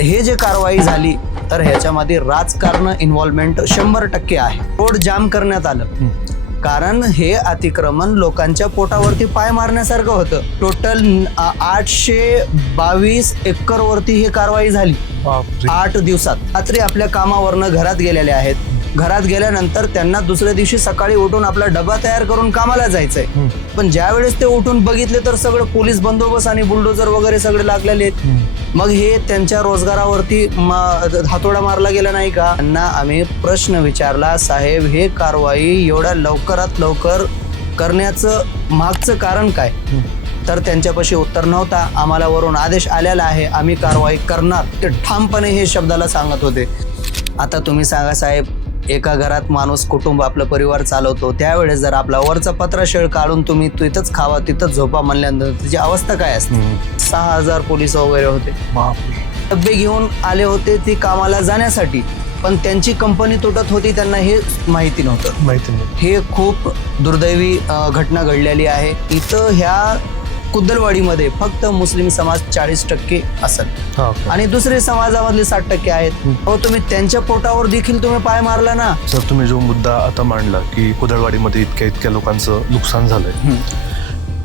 हे जे कारवाई झाली तर ह्याच्यामध्ये राजकारण इन्व्हॉल्वमेंट 100% आहे. रोड जाम करण्यात आलं कारण हे अतिक्रमण लोकांच्या पोटावरती पाय मारण्यासारखं होतं. टोटल 822 एकर वरती ही कारवाई झाली 8 दिवसात. रात्री आपल्या कामावरनं घरात गेलेले आहेत. घरात गेल्यानंतर त्यांना दुसऱ्या दिवशी सकाळी उठून आपला डबा तयार करून कामाला जायचंय. पण ज्या वेळेस ते उठून बघितले तर सगळं पोलीस बंदोबस्त आणि बुलडोजर वगैरे सगळे लागलेले आहेत. मग हे त्यांच्या रोजगारावरती हातोडा मारला गेला नाही का? त्यांना आम्ही प्रश्न विचारला, साहेब हे कारवाई एवढ्या लवकरात लवकर करण्याचं मागचं कारण काय? तर त्यांच्यापाशी उत्तर नव्हता. आम्हाला वरून आदेश आलेला आहे, आम्ही कारवाई करणार, ते ठामपणे हे शब्दाला सांगत होते. आता तुम्ही सांगा साहेब, एका घरात माणूस कुटुंब आपलं परिवार चालवतो, त्यावेळेस जर आपला वरचा पत्राशेळ काढून तुम्ही तिथंच खावा तिथंच झोपा म्हणल्यानंतर त्याची अवस्था काय असते? 6000 पोलीस वगैरे होते, डबे घेऊन आले होते ती कामाला जाण्यासाठी, पण त्यांची कंपनी तुटत होती त्यांना हे माहिती नव्हतं. हे खूप दुर्दैवी घटना घडलेली आहे. इथं ह्या कुद्दलवाडीमध्ये फक्त मुस्लिम समाज 40% असेल आणि दुसरे समाजामधले 60% आहेत. हो, तुम्ही त्यांच्या पोटावर देखील तुम्ही पाय मारला ना. सर, तुम्ही जो मुद्दा आता मांडला की कुद्दलवाडीमध्ये इतक्या लोकांचं नुकसान झालंय,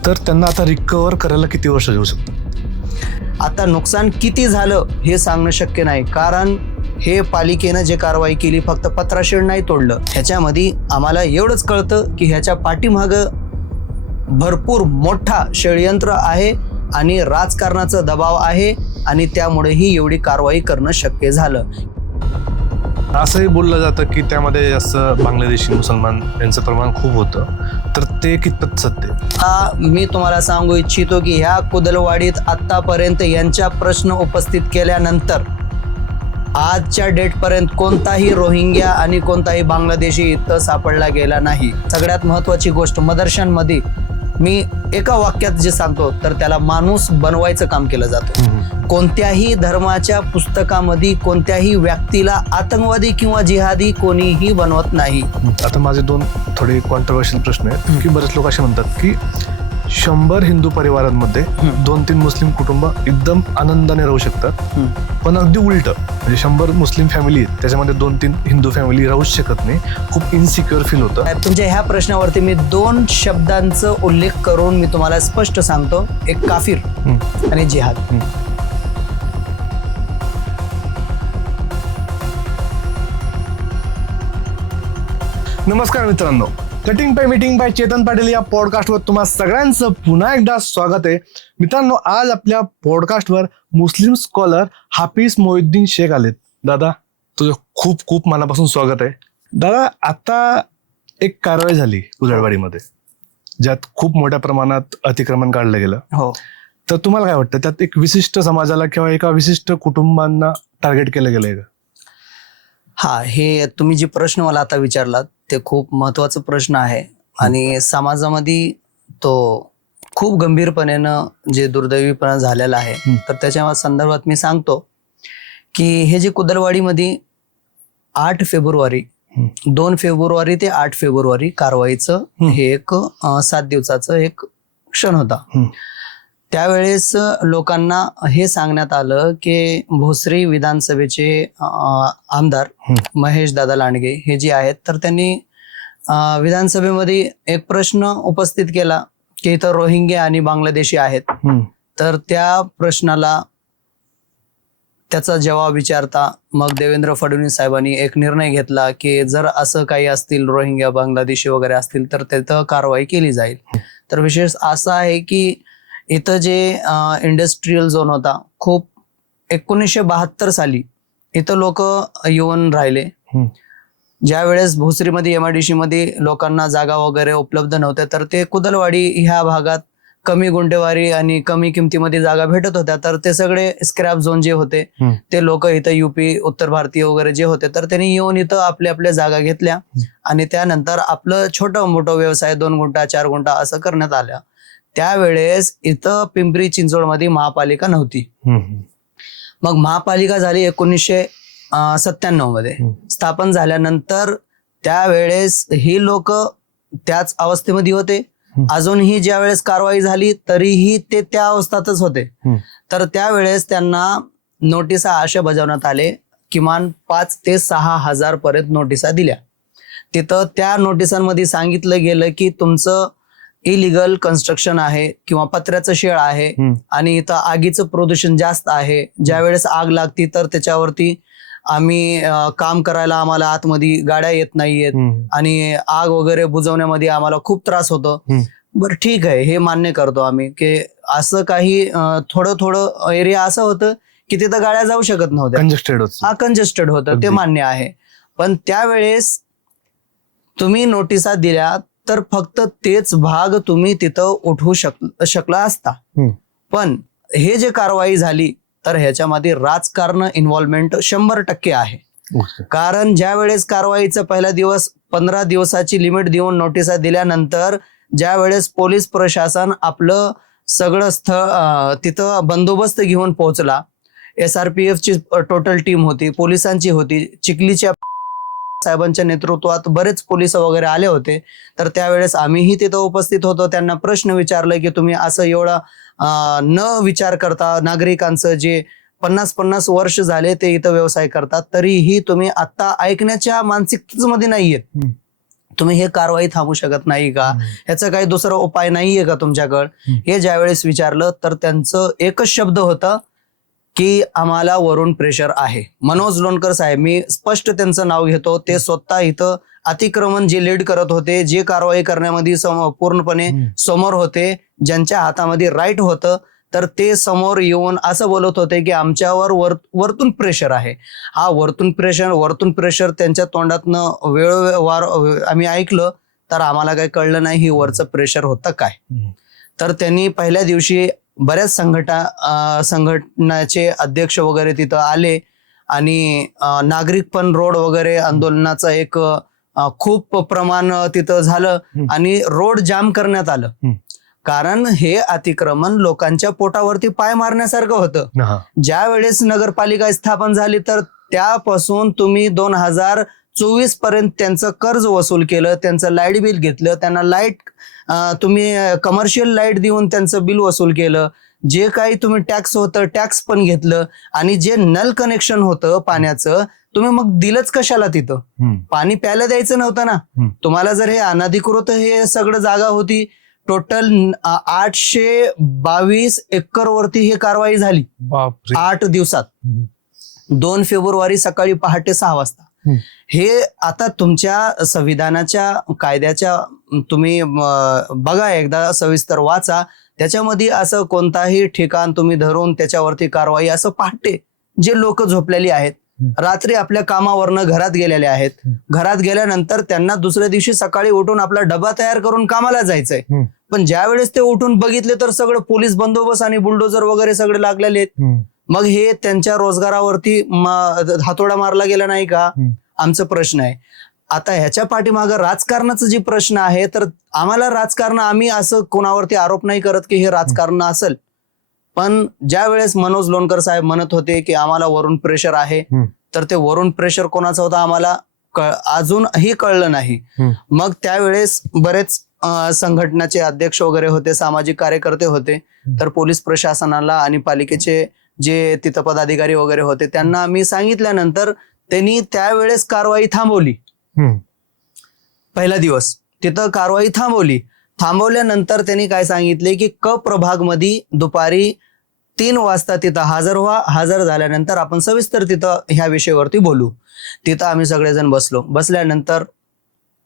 तर त्यांना आता रिकव्हर करायला किती वर्ष घेऊ शकतात? आता नुकसान किती झालं हे सांगणं शक्य नाही, कारण हे पालिकेनं जे कारवाई केली फक्त पत्राशेड नाही तोडलं. ह्याच्यामध्ये आम्हाला एवढंच कळतं की ह्याच्या पाठीमागं भरपूर मोठा षडयंत्र आहे आणि राजकारणाचा दबाव आहे आणि त्यामुळे ही एवढी कारवाई करणं शक्य झालं. असंही बोललं जातं की त्यामध्ये असं बांगलादेशी मुसलमान यांचं प्रमाण खूप होतं, तर ते कितपत सत्य? मी तुम्हाला सांगू इच्छितो की ह्या कुद्दलवाडीत आतापर्यंत यांच्या प्रश्न उपस्थित केल्यानंतर आजच्या डेटपर्यंत कोणताही रोहिंग्या आणि कोणताही बांगलादेशी इथं सापडला गेला नाही. सगळ्यात महत्वाची गोष्ट, मदरशांमध्ये मी एका वाक्यात जे सांगतो तर त्याला माणूस बनवायचं काम केलं जातं. कोणत्याही धर्माच्या पुस्तकामध्ये कोणत्याही व्यक्तीला आतंकवादी किंवा जिहादी कोणीही बनवत नाही. आता माझे 2 थोडे कॉन्ट्रोवर्शियल प्रश्न आहेत की बरेच लोक असे म्हणतात की 100 हिंदू परिवारांमध्ये 2-3 मुस्लिम कुटुंब एकदम आनंदाने राहू शकतात, पण अगदी उलट, म्हणजे 100 मुस्लिम फॅमिली आहेत त्याच्यामध्ये 2-3 हिंदू फॅमिली राहूच शकत नाही, खूप इनसिक्युअर फील होतं. तुमच्या ह्या प्रश्नावरती मी 2 शब्दांचा उल्लेख करून मी तुम्हाला स्पष्ट सांगतो, एक काफिर आणि जिहाद. नमस्कार मित्रांनो, कटिंग बाय मीटिंग बाय चेतन पाटील या पॉडकास्टवर तुम्हा सगळ्यांचं पुन्हा एकदा स्वागत आहे. मित्रांनो, आज आपल्या पॉडकास्टवर मुस्लिम स्कॉलर हाफिज मोहिउद्दीन शेख आलेत. दादा, तुझं खूप खूप मनापासून स्वागत आहे. दादा, आता एक कारवाई झाली कुद्दलवाडीमध्ये ज्यात खूप मोठ्या प्रमाणात अतिक्रमण काढलं गेलं. हो, तर तुम्हाला काय वाटतं, त्यात एक विशिष्ट समाजाला किंवा एका विशिष्ट कुटुंबांना टार्गेट केलं गेलंय का? हा, हे तुम्ही जे प्रश्न मला आता विचारलात ते खूप महत्वाचा प्रश्न आहे आणि समाजामध्ये तो खूप गंभीरपणेनं जे दुर्दैवीपणा झालेला आहे. तर त्याच्या संदर्भात मी सांगतो की हे जे कुद्दलवाडीमध्ये 8 फेब्रुवारी 2 फेब्रुवारी ते 8 फेब्रुवारी कारवाईचं हे एक 7 दिवसाचं एक क्षण होता. त्यावेळेस लोकांना हे सांगण्यात आलं की भोसरी विधानसभेचे आमदार महेश दादा लांडगे हे जे आहेत, तर त्यांनी विधानसभेमध्ये एक प्रश्न उपस्थित केला की इथं रोहिंग्या आणि बांगलादेशी आहेत. तर त्या प्रश्नाला त्याचा जवाब विचारता मग देवेंद्र फडणवीस साहेबांनी एक निर्णय घेतला की जर असं काही असतील, रोहिंग्या बांगलादेशी वगैरे असतील, तर तिथं कारवाई केली जाईल. तर विशेष असं आहे की इथं जे इंडस्ट्रीयल झोन होता, खूप 1972 साली इथं लोक येऊन राहिले. ज्या वेळेस भोसरीमध्ये MIDC मध्ये लोकांना जागा वगैरे उपलब्ध नव्हत्या, तर ते कुद्दलवाडी ह्या भागात कमी गुंठेवारी आणि कमी किमतीमध्ये जागा भेटत होत्या. तर ते सगळे स्क्रॅप झोन जे होते ते लोक इथं UP उत्तर भारतीय वगैरे जे होते, तर त्यांनी येऊन इथं आपल्या जागा घेतल्या आणि त्यानंतर आपलं छोटं मोठं व्यवसाय 2 गुंठा 4 गुंठा असं करण्यात आल्या. त्यावेळेस इथं पिंपरी चिंचवडमध्ये महापालिका नव्हती. मग महापालिका झाली 1997 मध्ये. स्थापन झाल्यानंतर त्यावेळेस ही लोक त्याच अवस्थेमध्ये होते. अजूनही ज्या वेळेस कारवाई झाली तरीही ते त्या अवस्थेतच होते. तर त्यावेळेस त्यांना नोटिसा अशा बजावण्यात आले, किमान 5 ते 6 हजार पर्यंत नोटिसा दिल्या. तिथं त्या नोटिसांमध्ये सांगितलं गेलं की तुमचं इलिगल कन्स्ट्रक्शन आहे किंवा पत्र्याचं शेळ आहे आणि इथं आगीचं प्रदूषण जास्त आहे. ज्या वेळेस आग लागती तर त्याच्यावरती आम्ही काम करायला आम्हाला आतमध्ये गाड्या येत नाहीयेत आणि आग वगैरे बुजवण्यामध्ये आम्हाला खूप त्रास होतो. बरं ठीक आहे, हे मान्य करतो आम्ही की असं काही थोडं एरिया असं होतं की तिथं गाड्या जाऊ शकत नव्हत्या, कंजेस्टेड होतं, ते मान्य आहे. पण त्यावेळेस तुम्ही नोटिसा दिल्या तर फक्त तेच भाग तुम्ही तिथं उठवू शकला असता. पण हे जे कारवाई झाली तर ह्याच्यामध्ये राजकारण इन्व्हॉल्वमेंट 100% आहे. कारण ज्या वेळेस कारवाईचा पहिला दिवस 15 दिवसाची लिमिट देऊन नोटिसा दिल्यानंतर ज्या वेळेस पोलीस प्रशासन आपलं सगळं स्थळ तिथं बंदोबस्त घेऊन पोहोचला, SRPF ची टोटल टीम होती, पोलिसांची होती, चिखलीच्या साहेबांच्या नेतृत्वात बरेच पोलीस वगैरे आले होते. तर त्यावेळेस आम्हीही तिथं उपस्थित होतो. त्यांना प्रश्न विचारले की तुम्ही असं एवढा न विचार करता नागरिकांचं जे 50-50 वर्ष झाले ते इथं व्यवसाय करतात, तरीही तुम्ही आता ऐकण्याच्या मानसिकतेमध्ये नाहीयेत. तुम्ही हे कारवाई थांबवू शकत नाही का? ह्याचा काही दुसरा उपाय नाहीये का तुमच्याकडे? हे ज्यावेळेस विचारलं तर त्यांचं एकच शब्द होता की आम्हाला वरून प्रेशर आहे. मनोज लोणकर साहेब, मी स्पष्ट त्यांचं नाव घेतो, ते स्वतः इथं अतिक्रमण जे लीड करत होते, जे कारवाई करण्यामध्ये पूर्णपणे समोर होते, ज्यांच्या हातामध्ये राईट होतं, तर ते समोर येऊन असं बोलत होते की आमच्यावर वरतून प्रेशर आहे. हा वरतून प्रेशर त्यांच्या तोंडातनं वेळोवार आम्ही ऐकलं तर आम्हाला काही कळलं नाही ही वरचं प्रेशर होतं काय. तर त्यांनी पहिल्या दिवशी बऱ्याच संघटनाचे अध्यक्ष वगैरे तिथं आले आणि नागरिक पण रोड वगैरे आंदोलनाचं एक खूप प्रमाण तिथं झालं आणि रोड जाम करण्यात आलं. कारण हे अतिक्रमण लोकांच्या पोटावरती पाय मारण्यासारखं होतं. ज्या वेळेस नगरपालिका स्थापन झाली तर त्यापासून तुम्ही 2024 पर्यंत त्यांचं कर्ज वसूल केलं, त्यांचं लाईट बिल घेतलं, त्यांना तुम्ही कमर्शियल लाईट देऊन त्यांचं बिल वसूल केलं, जे काही तुम्ही टॅक्स होतं टॅक्स पण घेतलं आणि जे नल कनेक्शन होतं पाण्याचं तुम्ही मग दिलंच कशाला? तिथं पाणी प्यायला द्यायचं नव्हतं ना तुम्हाला. जर हे अनधिकृत हे सगळं जागा होती, टोटल 822 एकर वरती ही कारवाई झाली 8 दिवसात. 2 फेब्रुवारी सकाळी पहाटे 6 वाजता. हे आता तुमच्या संविधानाच्या कायद्याच्या तुम्ही बघा, एकदा सविस्तर वाचा, त्याच्यामध्ये असं कोणताही ठिकाण तुम्ही धरून त्याच्यावरती कारवाई, असं पहाटे जे लोक झोपलेली आहेत, रात्री आपल्या कामावरनं घरात गेलेले आहेत, घरात गेल्यानंतर त्यांना दुसऱ्या दिवशी सकाळी उठून आपला डबा तयार करून कामाला जायचंय, पण ज्या वेळेस ते उठून बघितले तर सगळं पोलीस बंदोबस्त आणि बुलडोजर वगैरे सगळे लागलेले आहेत. मग हे त्यांच्या रोजगारावरती हातोडा मारला गेला नाही का? आमचा प्रश्न आहे. आता ह्याच्या पाठीमागं राजकारणाचा जे प्रश्न आहे, तर आम्हाला राजकारण, आम्ही असं कोणावरती आरोप नाही करत की हे राजकारण असेल, पण ज्या वेळेस मनोज लोणकर साहेब म्हणत होते की आम्हाला वरून प्रेशर आहे, तर ते वरून प्रेशर कोणाचं होतं आम्हाला अजूनही कळलं नाही. मग त्यावेळेस बरेच संघटनाचे अध्यक्ष वगैरे होते, सामाजिक कार्यकर्ते होते, तर पोलीस प्रशासनाला आणि पालिकेचे जे तिथं पदाधिकारी वगैरे होते त्यांना आम्ही सांगितल्यानंतर त्यांनी त्यावेळेस कारवाई थांबवली. पहिला दिवस तिथं कारवाई थांबवल्यानंतर त्यांनी काय सांगितले की क प्रभाग मध्ये दुपारी 3 वाजता तिथं हजर झाल्यानंतर आपण सविस्तर तिथं ह्या विषयावरती बोलू. तिथं आम्ही सगळेजण बसल्यानंतर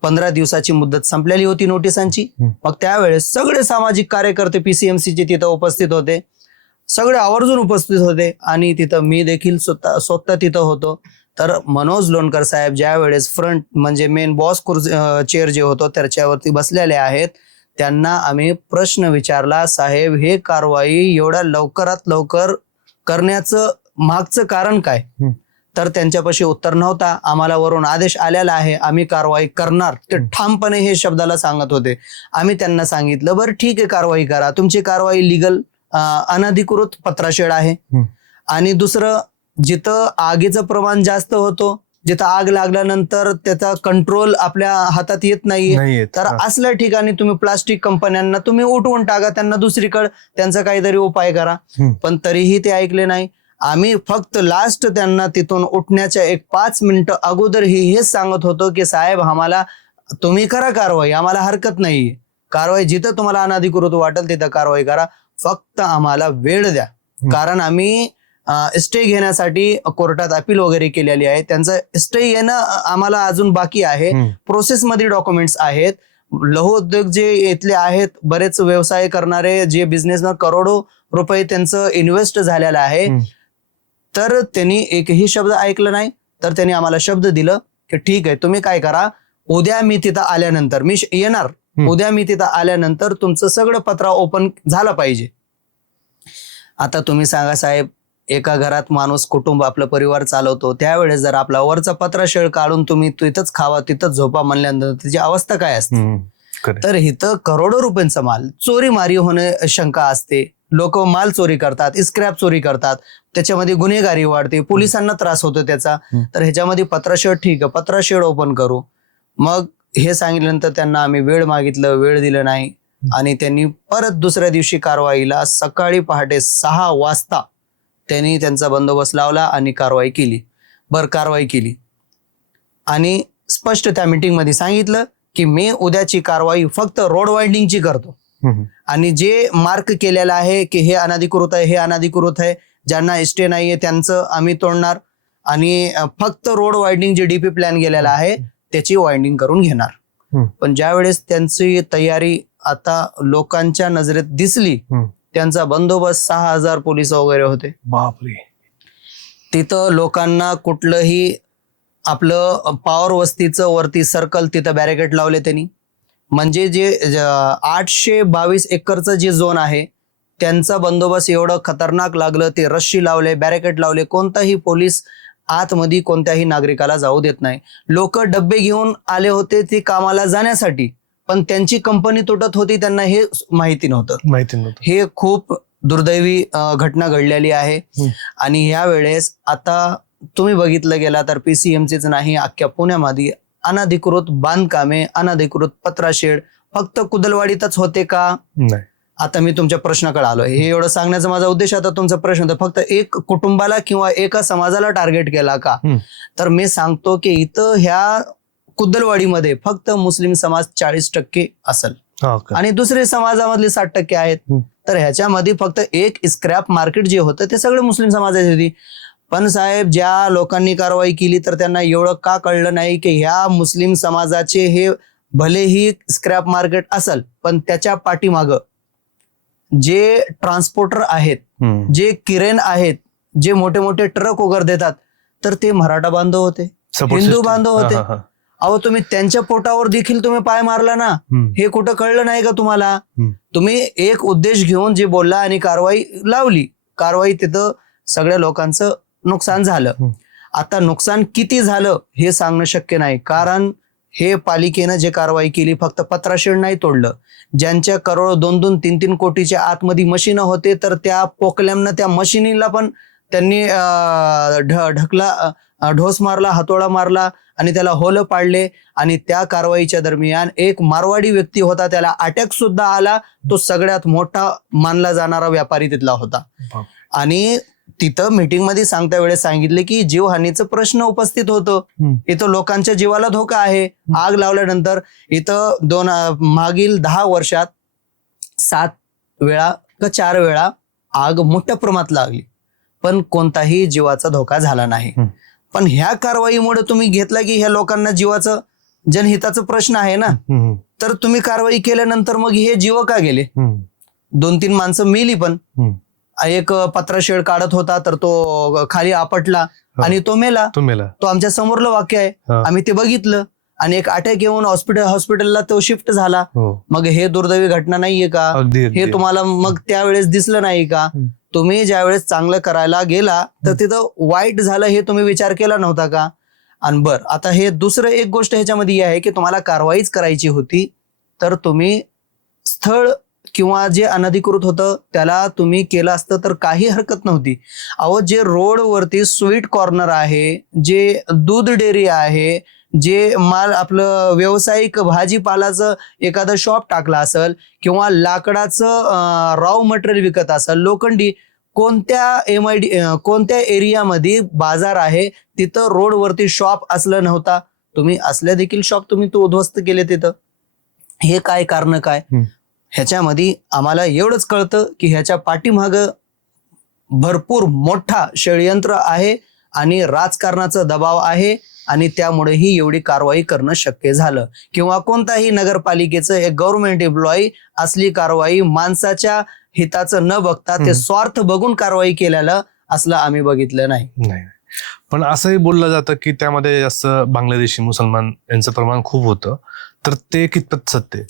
15 दिवसाची मुदत संपलेली होती नोटिसांची. मग त्यावेळेस सगळे सामाजिक कार्यकर्ते PCMC चे तिथं उपस्थित होते, सगळे आवर्जून उपस्थित होते आणि तिथं मी देखील स्वतः तिथं होतो. तर मनोज लोणकर साहेब ज्या वेळेस फ्रंट म्हणजे मेन बॉस चेअर जे होतो त्याच्यावरती बसलेले आहेत, त्यांना आम्ही प्रश्न विचारला, साहेब हे कारवाई एवढ्या लवकरात लवकर करण्याचं मागचं कारण काय? तर त्यांच्यापाशी उत्तर नव्हता. आम्हाला वरून आदेश आलेला आहे, आम्ही कारवाई करणार, ते ठामपणे हे शब्दाला सांगत होते. आम्ही त्यांना सांगितलं बरं ठीक आहे कारवाई करा, तुमची कारवाई लिगल अनधिकृत पत्राशेड आहे. आणि दुसरं, जिथं आगीचं प्रमाण जास्त होतं, जिथं आग लागल्यानंतर त्याचा कंट्रोल आपल्या हातात येत नाही, तर असल्या ठिकाणी तुम्ही प्लास्टिक कंपन्यांना तुम्ही उठवून टाका, त्यांना दुसरीकडे त्यांचा काहीतरी उपाय करा. पण तरीही ते ऐकले नाही. आम्ही फक्त लास्ट त्यांना तिथून उठण्याच्या 5 मिनिटं अगोदर हेच सांगत होतो की साहेब आम्हाला तुम्ही करा कारवाई, आम्हाला हरकत नाही, कारवाई जिथं तुम्हाला अनधिकृत वाटेल तिथं कारवाई करा, फक्त आम्हाला वेळ द्या. कारण आम्ही स्टे घेण्यासाठी कोर्टात अपील वगैरे केलेली आहे, त्यांचं स्टे येणं आम्हाला अजून बाकी आहे, प्रोसेसमध्ये डॉक्युमेंट्स आहेत. लघु उद्योग जे इथले आहेत, बरेच व्यवसाय करणारे जे बिझनेसमॅन, करोडो रुपये त्यांचं इन्व्हेस्ट झालेलं आहे, तर त्यांनी एकही शब्द ऐकलं नाही. तर त्यांनी आम्हाला शब्द दिलं की ठीक आहे, तुम्ही काय करा, उद्या मी तिथं आल्यानंतर मी येणार, उद्या मी तिथं आल्यानंतर तुमचं सगळं पत्रा ओपन झालं पाहिजे. आता तुम्ही सांगा साहेब, एका घरात माणूस कुटुंब आपलं परिवार चालवतो, त्यावेळेस जर आपला वरचा पत्राशेळ काढून तुम्ही तिथंच खावा तिथंच झोपा म्हणल्यानंतर त्याची अवस्था काय असते. तर इथं करोडो रुपयांचा माल चोरी मारी होणे शंका असते, लोक माल चोरी करतात, स्क्रॅप चोरी करतात, त्याच्यामध्ये गुन्हेगारी वाढते, पोलिसांना त्रास होतो त्याचा. तर ह्याच्यामध्ये पत्राशेड ठीक आहे, पत्राशेड ओपन करू. मग हे सांगितल्यानंतर त्यांना आम्ही वेळ मागितलं, वेळ दिलं नाही, आणि त्यांनी परत दुसऱ्या दिवशी कारवाईला सकाळी पहाटे 6 वाजता त्यांनी त्यांचा बंदोबस्त लावला आणि कारवाई केली. कारवाई केली आणि स्पष्ट त्या मीटिंग मध्ये सांगितलं की मी उद्याची कारवाई फक्त रोड वाइंडिंगची करतो, आणि जे मार्क केलेलं आहे की हे अनधिकृत आहे, हे अनधिकृत आहे, ज्यांना स्टे नाहीये त्यांचं आम्ही तोडणार, आणि फक्त रोड वाइंडिंग जे डीपी प्लॅन गेलेला आहे त्याची वाइंडिंग करून घेणार. पण ज्या वेळेस त्यांची तयारी आता लोकांच्या नजरेत दिसली, त्यांचा बंदोबस्त 6000 पोलीस वगैरे होते. बापरे. तिथं लोकांना कुठलंही आपलं पॉवर वस्तीचं वरती सर्कल तिथं बॅरिकेड लावले त्यांनी. म्हणजे जे 822 एकरचं जे झोन आहे त्यांचा बंदोबस्त एवढं खतरनाक लागलं, ते रश्शी लावले, बॅरिकेड लावले, कोणताही पोलीस आतमध्ये कोणत्याही नागरिकाला जाऊ देत नाही. लोक डब्बे घेऊन आले होते ते कामाला जाण्यासाठी, पण त्यांची कंपनी तुटत होती, त्यांना हे माहिती नव्हतं. हे खूप दुर्दैवी घटना घडलेली आहे. आणि ह्या वेळेस आता तुम्ही बघितलं गेला तर PCMCच नाही, अख्ख्या पुण्यामध्ये अनधिकृत बांधकामे, अनधिकृत पत्राशेड फक्त कुदलवाडीतच होते का? नाही. आता मी तुमच्या प्रश्नाकडे आलोय. हे एवढं सांगण्याचा माझा उद्देश, आता तुमचा प्रश्न होता फक्त एक कुटुंबाला किंवा एका समाजाला टार्गेट केला का? तर मी सांगतो की इथं ह्या कुदलवाडीमध्ये फक्त मुस्लिम समाज 40% असेल आणि दुसरे समाजामधले 60% आहेत. तर ह्याच्यामध्ये फक्त एक स्क्रॅप मार्केट जे होतं ते सगळे मुस्लिम समाजाची होती. पण साहेब, ज्या लोकांनी कारवाई केली तर त्यांना एवढं का कळलं नाही की ह्या मुस्लिम समाजाचे हे भलेही स्क्रॅप मार्केट असेल, पण त्याच्या पाठीमागं जे ट्रान्सपोर्टर आहेत, जे किरेन आहेत, जे मोठे मोठे ट्रक वगैरे देतात, तर ते मराठा बांधव होते, हिंदू बांधव होते. अहो, तुम्ही त्यांच्या पोटावर देखील तुम्ही पाय मारला ना, हे कुठं कळलं नाही का तुम्हाला? तुम्ही एक उद्देश घेऊन जे बोलला आणि कारवाई लावली, कारवाई तिथं सगळ्या लोकांचं नुकसान झालं. आता नुकसान किती झालं हे सांगणं शक्य नाही, कारण हे पालिकेनं जे कारवाई केली फक्त पत्राशेड नाही तोडलं. ज्यांच्या करोड 2-2, 3-3 कोटीच्या आतमध्ये मशीन होते, तर त्या पोकल्यामनं त्या मशिनीला पण त्यांनी ढकला, ढोस मारला, हातोडा मारला आणि त्याला होल पाडले. आणि त्या कारवाईच्या दरम्यान एक मारवाडी व्यक्ती होता, त्याला अटॅक सुद्धा आला. तो सगळ्यात मोठा मानला जाणारा व्यापारी तिथला होता. आणि तिथं मीटिंग मध्ये सांगता वेळेस सांगितले की जीवहानीचं प्रश्न उपस्थित होतं, इथं लोकांच्या जीवाला धोका आहे. आग लावल्यानंतर इथं मागील 10 वर्षात 7 वेळा का 4 वेळा आग मोठ्या प्रमाणात लागली, पण कोणताही जीवाचा धोका झाला नाही. पण ह्या कारवाईमुळे तुम्ही घेतला की ह्या लोकांना जीवाचं, जनहिताचं प्रश्न आहे ना, तर तुम्ही कारवाई केल्यानंतर मग हे जीव का गेले? 2-3 माणसं मेली. पण एक पत्राशेड काढत होता तर तो खाली आपटला आणि तो मेला. तो आमच्या समोरलं वाक्य आहे, आम्ही ते बघितलं. आणि एक अटॅक येऊन हॉस्पिटलला तो शिफ्ट झाला. मग हे दुर्दैवी घटना नाहीये का? हे तुम्हाला मग त्यावेळेस दिसलं नाही का? तुम्ही ज्यावेळेस चांगलं करायला गेला तर तिथं वाईट झालं हे तुम्ही विचार केला नव्हता का? आणि आता हे दुसरं एक गोष्ट ह्याच्यामध्ये आहे की तुम्हाला कारवाईच करायची होती, तर तुम्ही स्थळ किंवा जे अनधिकृत होतं त्याला तुम्ही केलं असतं तर काही हरकत नव्हती. अहो, जे रोडवरती स्वीट कॉर्नर आहे, जे दूध डेअरी आहे, जे माल आपलं व्यावसायिक भाजीपालाचं एखादं शॉप टाकलं असेल किंवा लाकडाचं रॉ मटेरियल विकत असेल, लोखंडी, कोणत्या एरियामध्ये बाजार आहे तिथं रोडवरती शॉप असलं नव्हता, तुम्ही असल्या देखील शॉप तुम्ही तो उद्ध्वस्त केले तिथं. हे काय कारण काय? ह्याच्यामध्ये आम्हाला एवढंच कळतं की ह्याच्या पाठीमाग भरपूर मोठा षडयंत्र आहे आणि राजकारणाचा दबाव आहे आणि त्यामुळे ही एवढी कारवाई करणं शक्य झालं. किंवा कोणताही नगरपालिकेचं एक गव्हर्नमेंट एम्प्लॉई असली कारवाई माणसाच्या हिताचं न बघता ते स्वार्थ बघून कारवाई केलेलं असलं आम्ही बघितलं नाही. पण असंही बोललं जातं की त्यामध्ये जास्त बांगलादेशी मुसलमान यांचं प्रमाण खूप होतं, तर ते कितपत सत्य?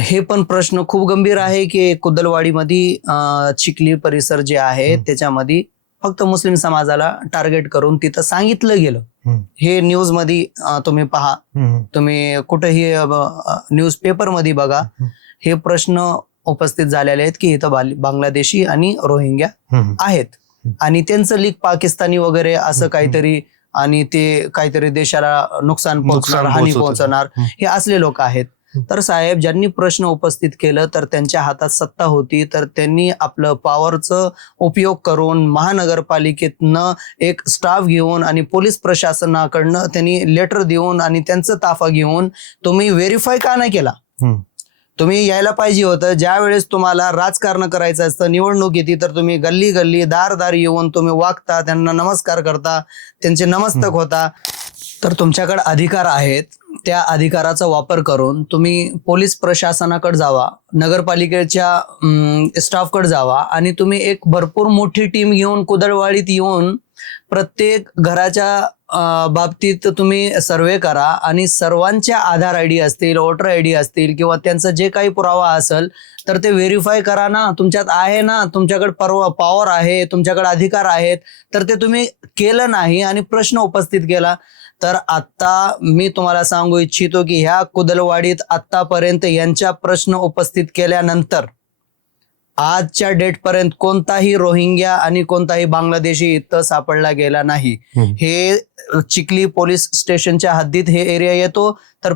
हे पण प्रश्न खूप गंभीर आहे की कुदलवाडीमध्ये चिखली परिसर जे आहे त्याच्यामध्ये फक्त मुस्लिम समाजाला टार्गेट करून तिथं सांगितलं गेलं. हे न्यूज मध्ये तुम्ही पहा, तुम्ही कुठेही न्यूज पेपर मध्ये बघा, हे प्रश्न उपस्थित झालेले आहेत की इथं बांगलादेशी आणि रोहिंग्या आहेत आणि त्यांचं लीक पाकिस्तानी वगैरे असं काहीतरी आणि ते काहीतरी देशाला नुकसान पोहोचणार, हानी पोहोचणार, हे असले लोक आहेत. तर साहेब, ज्यांनी प्रश्न उपस्थित केलं तर त्यांच्या हातात सत्ता होती, तर त्यांनी आपलं पॉवरचं उपयोग करून महानगरपालिकेतनं एक स्टाफ घेऊन आणि पोलीस प्रशासनाकडनं त्यांनी लेटर देऊन आणि त्यांचं ताफा घेऊन तुम्ही व्हेरीफाय का नाही केला? तुम्ही यायला पाहिजे होतं. ज्या वेळेस तुम्हाला राजकारण करायचं असतं, निवडणूक येते, तर तुम्ही गल्ली गल्ली दार येऊन तुम्ही वागता, त्यांना नमस्कार करता, त्यांचे नमस्तक होता. तर तुमच्याकडे अधिकार आहेत, त्या अधिकाराचा वापर करून तुम्ही पोलीस प्रशासनाकडे जावा, नगरपालिकेच्या स्टाफकडे जावा आणि तुम्ही एक भरपूर मोठी टीम घेऊन कुदळवाडीत येऊन प्रत्येक घराच्या बाबतीत तुम्ही सर्वे करा आणि सर्वांच्या आधार आयडी असतील, वोटर आयडी असतील किंवा त्यांचा जे काही पुरावा असेल तर ते व्हेरीफाय करा ना. तुमच्यात आहे ना, तुमच्याकडे पॉवर आहे, तुमच्याकडे अधिकार आहेत, तर ते तुम्ही केलं नाही आणि प्रश्न उपस्थित केला. तर आता मी तुम्हाला सांगू इच्छितो की ह्या कुदलवाडीत आतापर्यंत यांच्या प्रश्न उपस्थित केल्यानंतर आजच्या डेटपर्यंत कोणताही रोहिंग्या आणि कोणताही बांगलादेशी इथं सापडला गेला नाही. हे चिखली पोलीस स्टेशनच्या हद्दीत हे एरिया येतो. तर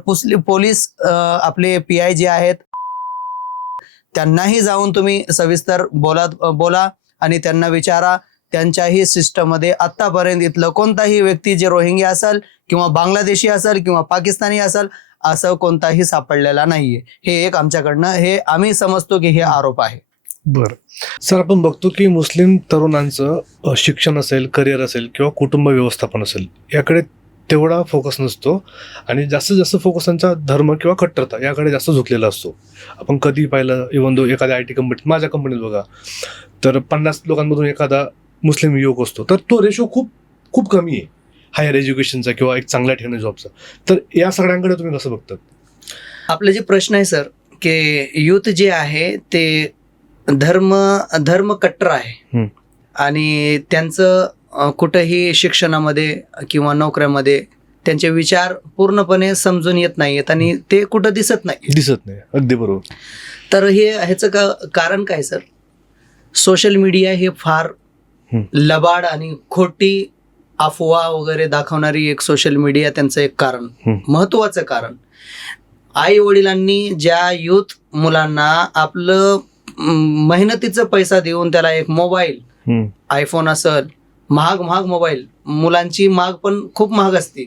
पोलीस आपले PI जे आहेत त्यांनाही जाऊन तुम्ही सविस्तर बोला आणि त्यांना विचारा. त्यांच्याही सिस्टम मध्ये आतापर्यंत इथलं कोणताही व्यक्ती जे रोहिंग्या असेल किंवा बांगलादेशी असेल किंवा पाकिस्तानी असेल असं कोणताही सापडलेला नाहीये. हे एक आमच्याकडनं हे आम्ही समजतो की हे आरोप आहे. बरं सर, आपण बघतो की मुस्लिम तरुणांचं शिक्षण असेल, करिअर असेल किंवा कुटुंब व्यवस्थापन असेल, याकडे तेवढा फोकस नसतो आणि जास्तीत जास्त फोकस त्यांचा धर्म किंवा कट्टरता याकडे जास्त झुकलेला असतो. आपण कधी पाहिलं, इव्हन दो एखाद्या IT कंपनीत, माझ्या कंपनीत बघा, तर 50 लोकांमधून एखादा मुस्लिम युवक असतो, तर तो रेशो खूप खूप कमी आहे हायर एज्युकेशनचा किंवा एक चांगल्या ठिकाणी जॉबचा. तर या सगळ्यांकडे तुम्ही कसं बघतात? आपले जे प्रश्न आहे सर, की युथ जे आहे ते धर्म कट्टर आहे आणि त्यांचं कुठेही शिक्षणामध्ये किंवा नोकऱ्यामध्ये त्यांचे विचार पूर्णपणे समजून येत नाहीयेत आणि ते कुठं दिसत नाही. अगदी बरोबर. तर ह्याचं कारण काय सर? सोशल मीडिया हे फार लबाड आणि खोटी अफवा वगैरे दाखवणारी एक सोशल मीडिया त्यांचं एक कारण, महत्वाचं कारण. आई वडिलांनी ज्या युथ मुलांना आपलं मेहनतीचा पैसा देऊन त्याला एक मोबाईल, आयफोन असेल, महाग मोबाईल, मुलांची माग पण खूप महाग असते,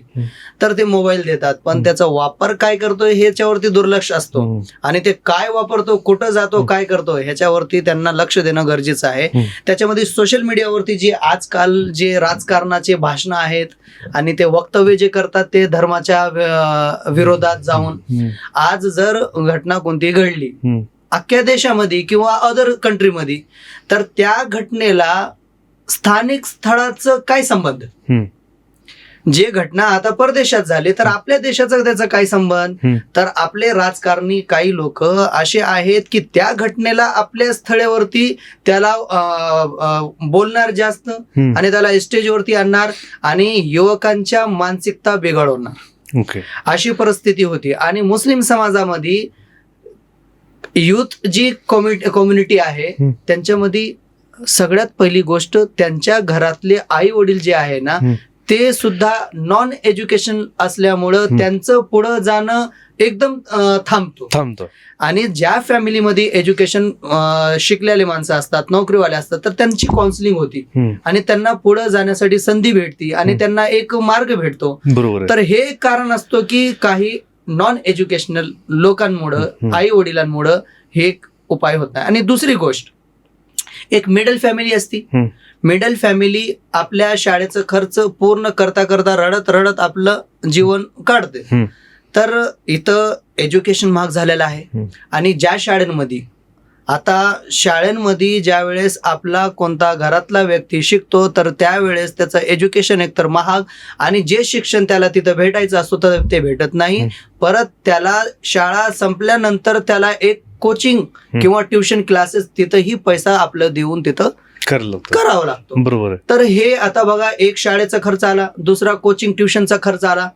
तर ते मोबाईल देतात. पण त्याचा वापर काय करतोय ह्याच्यावरती दुर्लक्ष असतो आणि ते काय वापरतो, कुठं जातो, काय करतो ह्याच्यावरती त्यांना लक्ष देणं गरजेचं आहे. त्याच्यामध्ये सोशल मीडियावरती जे आजकाल जे राजकारणाचे भाषण आहेत आणि ते वक्तव्य जे करतात ते धर्माच्या विरोधात जाऊन, आज जर घटना कोणती घडली अख्ख्या देशामध्ये किंवा अदर कंट्रीमध्ये, तर त्या घटनेला स्थानिक स्थळाचं काय संबंध? जे घटना आता परदेशात झाली तर आपल्या देशाचा त्याचा काय संबंध? तर आपले राजकारणी काही लोक असे आहेत की त्या घटनेला आपल्या स्थळावरती त्याला बोलणार जास्त आणि त्याला स्टेजवरती आणणार आणि युवकांच्या मानसिकता बिघडवणार, अशी परिस्थिती होती. आणि मुस्लिम समाजामध्ये युथ जी कम्युनिटी आहे त्यांच्यामध्ये सगळ्यात पहिली गोष्ट त्यांच्या घरातले आई वडील जे आहे ना ते सुद्धा नॉन एज्युकेशन असल्यामुळं त्यांचं पुढं जाणं एकदम थांबतो. आणि ज्या फॅमिलीमध्ये एज्युकेशन शिकलेले माणसं असतात, नोकरीवाले असतात, तर त्यांची काउन्सिलिंग होती आणि त्यांना पुढे जाण्यासाठी संधी भेटती आणि त्यांना एक मार्ग भेटतो. बरोबर. तर हे कारण असतो की काही नॉन एज्युकेशनल लोकांमुळं, आई वडिलांमुळं हे एक उपाय होत नाही. आणि दुसरी गोष्ट, एक मिडल फॅमिली असती. मिडल फॅमिली आपल्या शाळेचा खर्च पूर्ण करता करता रडत आपलं जीवन काढते. तर इथं एज्युकेशन महाग झालेलं आहे. आणि ज्या शाळेंमध्ये ज्या वेळेस आपला कोणता घरातला व्यक्ती शिकतो, तर त्यावेळेस त्याचं एज्युकेशन एकतर महाग आणि जे शिक्षण त्याला तिथं भेटायचं असतो तर ते भेटत नाही. परत त्याला शाळा संपल्यानंतर त्याला एक कोचिंग किंवा ट्युशन क्लासेस तिथंही पैसा आपलं देऊन तिथं करावा लागतो. बरोबर. तर हे आता बघा, एक शाळेचा खर्च आला, दुसरा कोचिंग ट्युशनचा खर्च आला.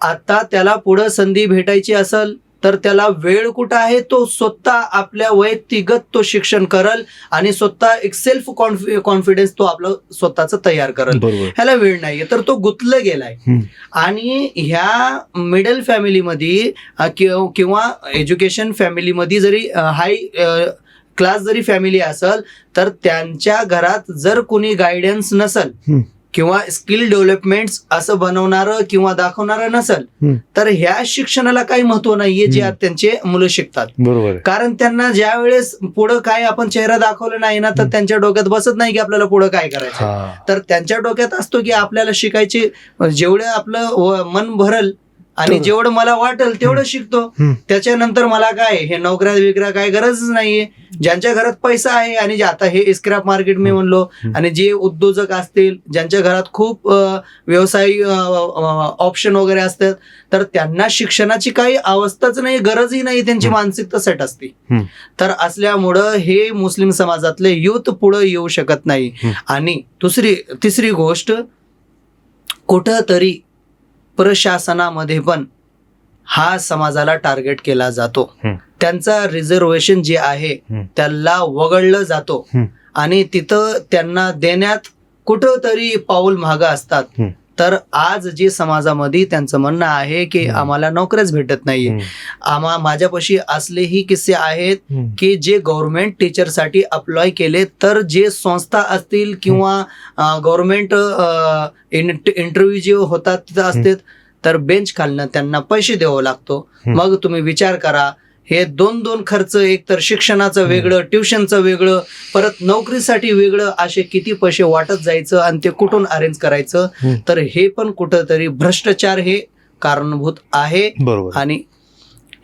आता त्याला पुढे संधी भेटायची असेल तर त्याला वेळ कुठं आहे, तो स्वतः आपल्या वैयक्तिगत तो शिक्षण करल आणि स्वतः एक सेल्फ कॉन्फिडन्स तो आपलं स्वतःच तयार करल. ह्याला वेळ नाहीये, तर तो गुंतला गेलाय. आणि ह्या मिडल फॅमिलीमध्ये किंवा एज्युकेशन फॅमिलीमध्ये जरी हाय क्लास जरी फॅमिली असेल, तर त्यांच्या घरात जर कोणी गायडन्स नसेल किंवा स्किल डेव्हलपमेंट असं बनवणारं किंवा दाखवणारं नसेल, तर ह्या शिक्षणाला काही महत्व नाहीये जे त्यांचे मुलं शिकतात. बरोबर. कारण त्यांना ज्या वेळेस पुढं काय आपण चेहरा दाखवला नाही ना, तर त्यांच्या डोक्यात बसत नाही की आपल्याला पुढं काय करायचं. तर त्यांच्या डोक्यात असतो की आपल्याला शिकायचे, जेवढे आपलं मन भरल आणि जेवढं मला वाटेल तेवढं शिकतो. त्याच्यानंतर मला काय हे नोकऱ्या काय गरज नाहीये. ज्यांच्या घरात पैसा आहे आणि आता हे स्क्रॅप मार्केट मी म्हणलो, आणि जे उद्योजक असतील, ज्यांच्या घरात खूप व्यवसाय ऑप्शन वगैरे असतात, तर त्यांना शिक्षणाची काही अवस्थाच नाही, गरजही नाही, त्यांची मानसिकता सेट असते. तर असल्यामुळं हे मुस्लिम समाजातले युथ पुढे येऊ शकत नाही. आणि तिसरी गोष्ट, कुठंतरी प्रशासनामध्ये पण हा समाजाला टार्गेट केला जातो. त्यांचा रिझर्वेशन जे आहे त्याला वगळलं जातो आणि तिथं त्यांना देण्यात कुठंतरी पाऊल मागं असतात. तर आज जे समाजामध्ये त्यांचं म्हणणं आहे की आम्हाला नोकऱ्याच भेटत नाहीये. माझ्यापाशी असलेही किस्से आहेत की जे गव्हर्नमेंट टीचरसाठी अप्लाय केले, तर जे संस्था असतील किंवा गव्हर्नमेंट इंटरव्ह्यू जे होतात तिथं असतात, तर बेंच खालनं त्यांना पैसे द्यावं लागतो. मग तुम्ही विचार करा, हे दोन खर्च, एक तर शिक्षणाचं वेगळं, ट्युशनचं वेगळं, परत नोकरीसाठी वेगळं, असे किती पैसे वाटत जायचं आणि ते कुठून अरेंज करायचं. तर हे पण कुठंतरी भ्रष्टाचार हे कारणीभूत आहे. आणि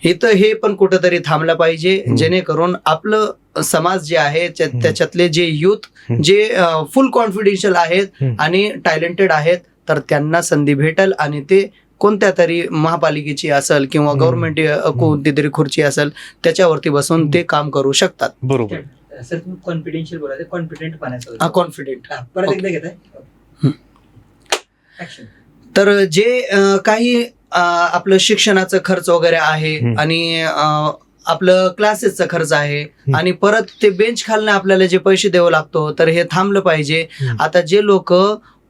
इथं हे पण कुठंतरी थांबलं पाहिजे, जेणेकरून आपलं समाज जे आहे त्याच्यातले जे युथ जे फुल कॉन्फिडेन्शियल आहेत आणि टॅलेंटेड आहेत, तर त्यांना संधी भेटेल आणि ते कोणत्या तरी महापालिकेची असेल किंवा गव्हर्नमेंट कोणती तरी खुर्ची असेल त्याच्यावरती बसून ते काम करू शकतात. बरोबर. सर तुम्ही कॉन्फिडेन्शियल बोला, कॉन्फिडेंट बनायचं. कॉन्फिडेंट परत एकदा घेत आहे. तर जे काही आपलं शिक्षणाचं खर्च वगैरे आहे आणि आपलं क्लासेसचा खर्च आहे आणि परत ते बेंच खालनं आपल्याला जे पैसे द्यावं लागतो, तर हे थांबलं पाहिजे. आता जे लोक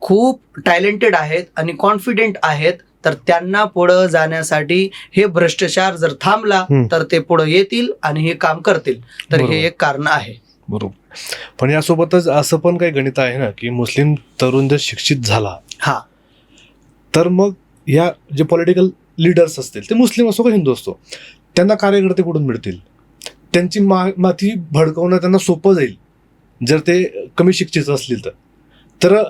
खूप टॅलेंटेड आहेत आणि कॉन्फिडेंट आहेत, तर त्यांना पुढे जाण्यासाठी हे भ्रष्टाचार जर थांबला तर ते पुढे येतील आणि हे काम करतील. तर हे एक कारण आहे. बरोबर. पण यासोबतच असं पण काही गणित आहे ना की मुस्लिम तरुण जर शिक्षित झाला, तर मग या जे पॉलिटिकल लीडर्स असतील, ते मुस्लिम असो का हिंदू असतो, त्यांना कार्यकर्ते कुठून मिळतील, त्यांची माथी भडकवणं त्यांना सोपं जाईल जर ते कमी शिक्षित असतील. तर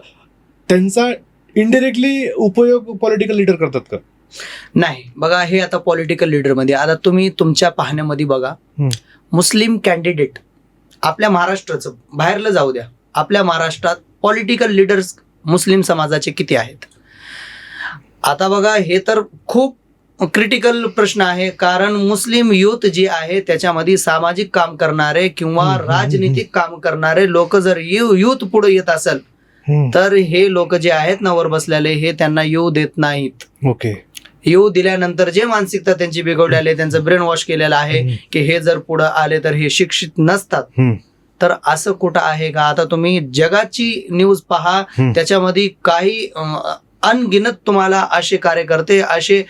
त्यांचा इनडायरेक्टली उपयोग पॉलिटिकल लीडर करतात का? नाही. बघा, हे आता पॉलिटिकल लीडरमध्ये, आता तुम्ही तुमच्या पाहण्यामध्ये बघा, मुस्लिम कॅन्डिडेट आपल्या महाराष्ट्राचं बाहेरला जाऊ द्या, आपल्या महाराष्ट्रात पॉलिटिकल लीडर्स मुस्लिम समाजाचे किती आहेत? आता बघा, हे तर खूप क्रिटिकल प्रश्न आहे, कारण मुस्लिम युथ जे आहे त्याच्यामध्ये सामाजिक काम करणारे किंवा राजनीतिक काम करणारे लोक जर युथ पुढे येत असेल, तर हे लोक जे आहेत ना वर बसलेले, हे त्यांना येऊ देत नाहीत. ओके. येऊ दिल्यानंतर जे मानसिकता त्यांची बिघडलेली, त्यांचं ब्रेन वॉश केलेलं आहे की हे जर पुढे आले तर हे शिक्षित नसतात. तर असं कुठं आहे का? आता तुम्ही जगाची न्यूज पहा, त्याच्यामध्ये काही अनगिनत तुम्हाला असे कार्यकर्ते, असे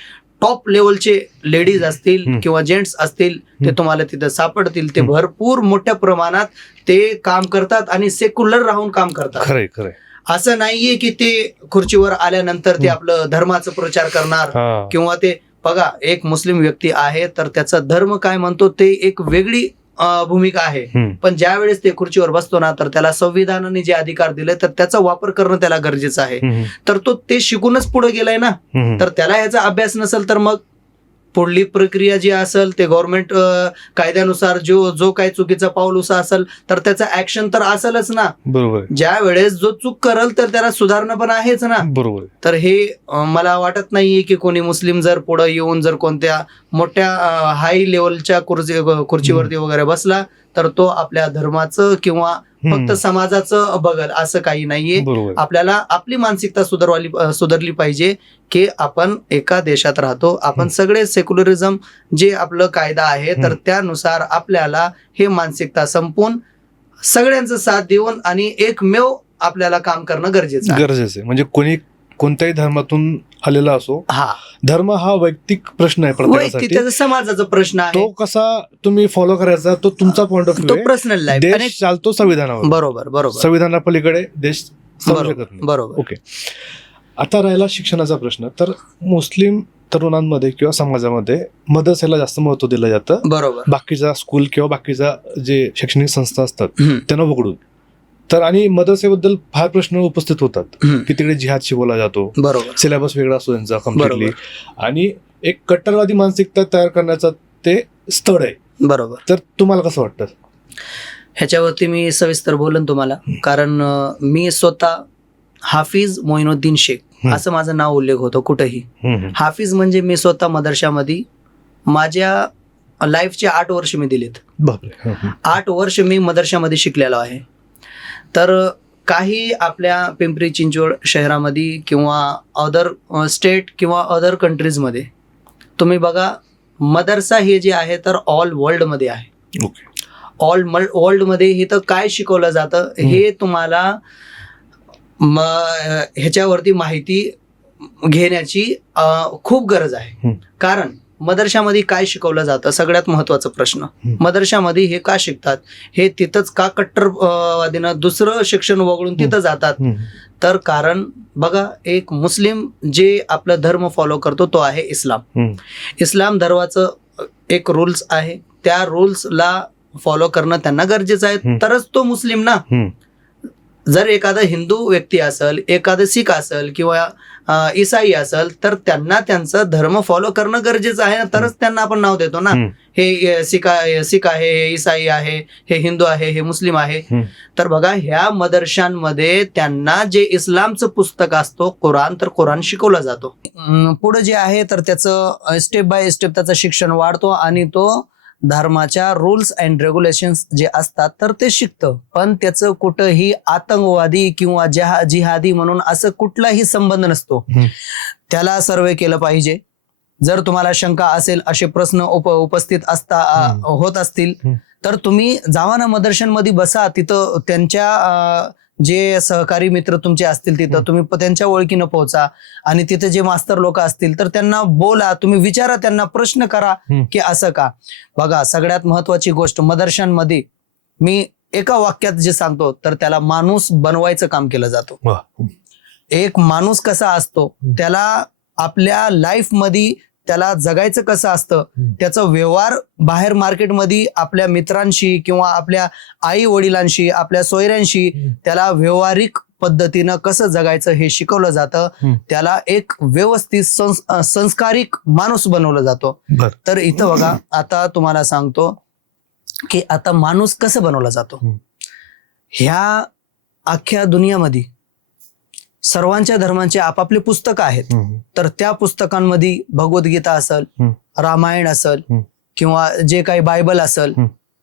टॉप लेवलचे लेडीज असतील किंवा जेंट्स असतील ते तुम्हाला तिथं सापडतील. ते भरपूर मोठ्या प्रमाणात ते काम करतात आणि सेक्युलर राहून काम करतात. खरंय खरंय. असं नाहीये की ते खुर्चीवर आल्यानंतर ते आपलं धर्माचा प्रचार करणार किंवा ते बघा, एक मुस्लिम व्यक्ती आहे तर त्याचा धर्म काय म्हणतो ते एक वेगळी भूमिका आहे. पण ज्या वेळेस ते खुर्चीवर बसतो ना तर त्याला संविधानाने जे अधिकार दिले तर त्याचा वापर करणं त्याला गरजेचं आहे. तर तो ते शिकूनच पुढे गेलाय ना, तर त्याला याचा अभ्यास नसेल तर मग पुढली प्रक्रिया जी असेल ते गव्हर्नमेंट कायद्यानुसार जो काही चुकीचा पाऊल असेल तर त्याचा ऍक्शन तर असेलच ना. बरोबर. ज्या वेळेस जो चूक करेल तर त्याला सुधारणा पण आहेच ना. बरोबर. तर हे मला वाटत नाहीये की कोणी मुस्लिम जर पुढे येऊन जर कोणत्या मोठ्या हाय लेवलच्या खुर्चीवरती वगैरे बसला तर तो आपल्या धर्माचं किंवा फक्त समाजाचं बघल असं काही नाहीये. आपल्याला आपली मानसिकता सुधारली पाहिजे की आपण एका देशात राहतो, आपण सगळे सेक्युलरिझम जे आपलं कायदा आहे तर त्यानुसार आपल्याला हे मानसिकता संपून सगळ्यांचा साथ देऊन आणि एकमेव आपल्याला काम करणं गरजेचं आहे. म्हणजे कोणी कोणत्याही धर्मातून आलेला असो, धर्म हा वैयक्तिक प्रश्न आहे प्रत्येकासाठी, समाजाचा प्रश्न आहे. तो कसा तुम्ही फॉलो करायचा तो तुमचा पॉइंट ऑफ व्ह्यू, तो पर्सनल लाईफ. देश चालतो संविधानावर. बरोबर. संविधानापलीकडे देश चालू शकत नाही. बरोबर. ओके. आता राहिला शिक्षणाचा प्रश्न. तर मुस्लिम तरुणांमध्ये किंवा समाजामध्ये मदरसेला जास्त महत्व दिलं जातं. बरोबर. बाकीच्या स्कूल किंवा बाकीच्या जे शैक्षणिक संस्था असतात त्यांना वगळून. तर आणि मदरसेबद्दल फार प्रश्न उपस्थित होतात की तिकडे जिहाद शिकवला जातो. बरोबर. सिलेबस वेगळा असतो त्यांचा कम्प्लिटली, आणि एक कट्टरवादी मानसिकता तयार करण्याचा ते स्थळ आहे. बरोबर. तर तुम्हाला कसं वाटतं? ह्याच्यावरती मी सविस्तर बोलन तुम्हाला, कारण मी स्वतः हाफिज मोइनुद्दीन शेख असं माझं नाव उल्लेख होतो कुठेही. हाफिज म्हणजे मी स्वतः मदरशामध्ये माझ्या लाईफचे 8 वर्ष मी दिलेत. 8 वर्ष मी मदरशामध्ये शिकलेलो आहे. तर काही आपल्या पिंपरी चिंचवड शहरामध्ये किंवा अदर स्टेट किंवा अदर कंट्रीजमध्ये तुम्ही बघा, मदरसा हे जे आहे तर ऑल वर्ल्डमध्ये आहे. ऑल वर्ल्डमध्ये हे तर काय शिकवलं जातं हे तुम्हाला ह्याच्यावरती माहिती घेण्याची खूप गरज आहे. कारण मदरशामध्ये काय शिकवलं जातं, सगळ्यात महत्वाचा प्रश्न, मदरशामध्ये हे का शिकतात, हे तिथंच का कट्टरवादीनं दुसरं शिक्षण वगळून तिथं जातात. तर कारण बघा, एक मुस्लिम जे आपलं धर्म फॉलो करतो तो आहे इस्लाम. इस्लाम धर्माचं एक रूल्स आहे, त्या रूल्सला फॉलो करणं त्यांना गरजेचं आहे, तरच तो मुस्लिम ना. जर एखादा हिंदू व्यक्ती असेल, एखादा सिख असेल किंवा ईसाई असेल तर त्यांना त्यांचा धर्म फॉलो करणं गरजेचं आहे, तरच त्यांना आपण नाव देतो ना. हे सिख आहे, हे ईसाई आहे, हे हिंदू आहे, हे मुस्लिम आहे. तर बघा, ह्या मदरशांमध्ये त्यांना जे इस्लामचं पुस्तक असतो कुराण, तर कुराण शिकवलं जातो. पुढे जे आहे तर त्याचं स्टेप बाय स्टेप त्याचं शिक्षण वाढतो आणि तो धर्माच्या रूल्स अँड रेग्युलेशन्स जे असतात तर ते शिकतं. पण त्याचं कुठंही आतंकवादी किंवा जिहादी म्हणून असं कुठलाही संबंध नसतो. त्याला सर्वे केलं पाहिजे. जर तुम्हाला शंका असेल, असे प्रश्न उपस्थित होत असतील तर तुम्ही जावा ना मदरशांमध्ये बसा. तिथं त्यांच्या जे सहकारी मित्र तुमचे असतील तिथं तुम्ही त्यांच्या ओळखीनं पोहोचा आणि तिथे जे मास्तर लोक असतील तर त्यांना बोला, तुम्ही विचारा, त्यांना प्रश्न करा की असं का. बघा, सगळ्यात महत्वाची गोष्ट मदरशांमध्ये मी एका वाक्यात जे सांगतो तर त्याला माणूस बनवायचं काम केलं जातं. एक माणूस कसा असतो, त्याला आपल्या लाईफ मध्ये त्याला जगायचं कसं असतं, त्याचा व्यवहार बाहेर मार्केटमध्ये आपल्या मित्रांशी किंवा आपल्या आई वडिलांशी, आपल्या सोयऱ्यांशी त्याला व्यवहारिक पद्धतीनं कसं जगायचं हे शिकवलं जातं. त्याला एक व्यवस्थित संस्कारिक माणूस बनवलं जातो. तर इथं बघा, आता तुम्हाला सांगतो की आता माणूस कसं बनवला जातो. ह्या अख्ख्या दुनियामध्ये सर्वांच्या धर्मांचे आपापले पुस्तकं आहेत. तर त्या पुस्तकांमध्ये भगवद्गीता असेल, रामायण असेल किंवा जे काही बायबल असेल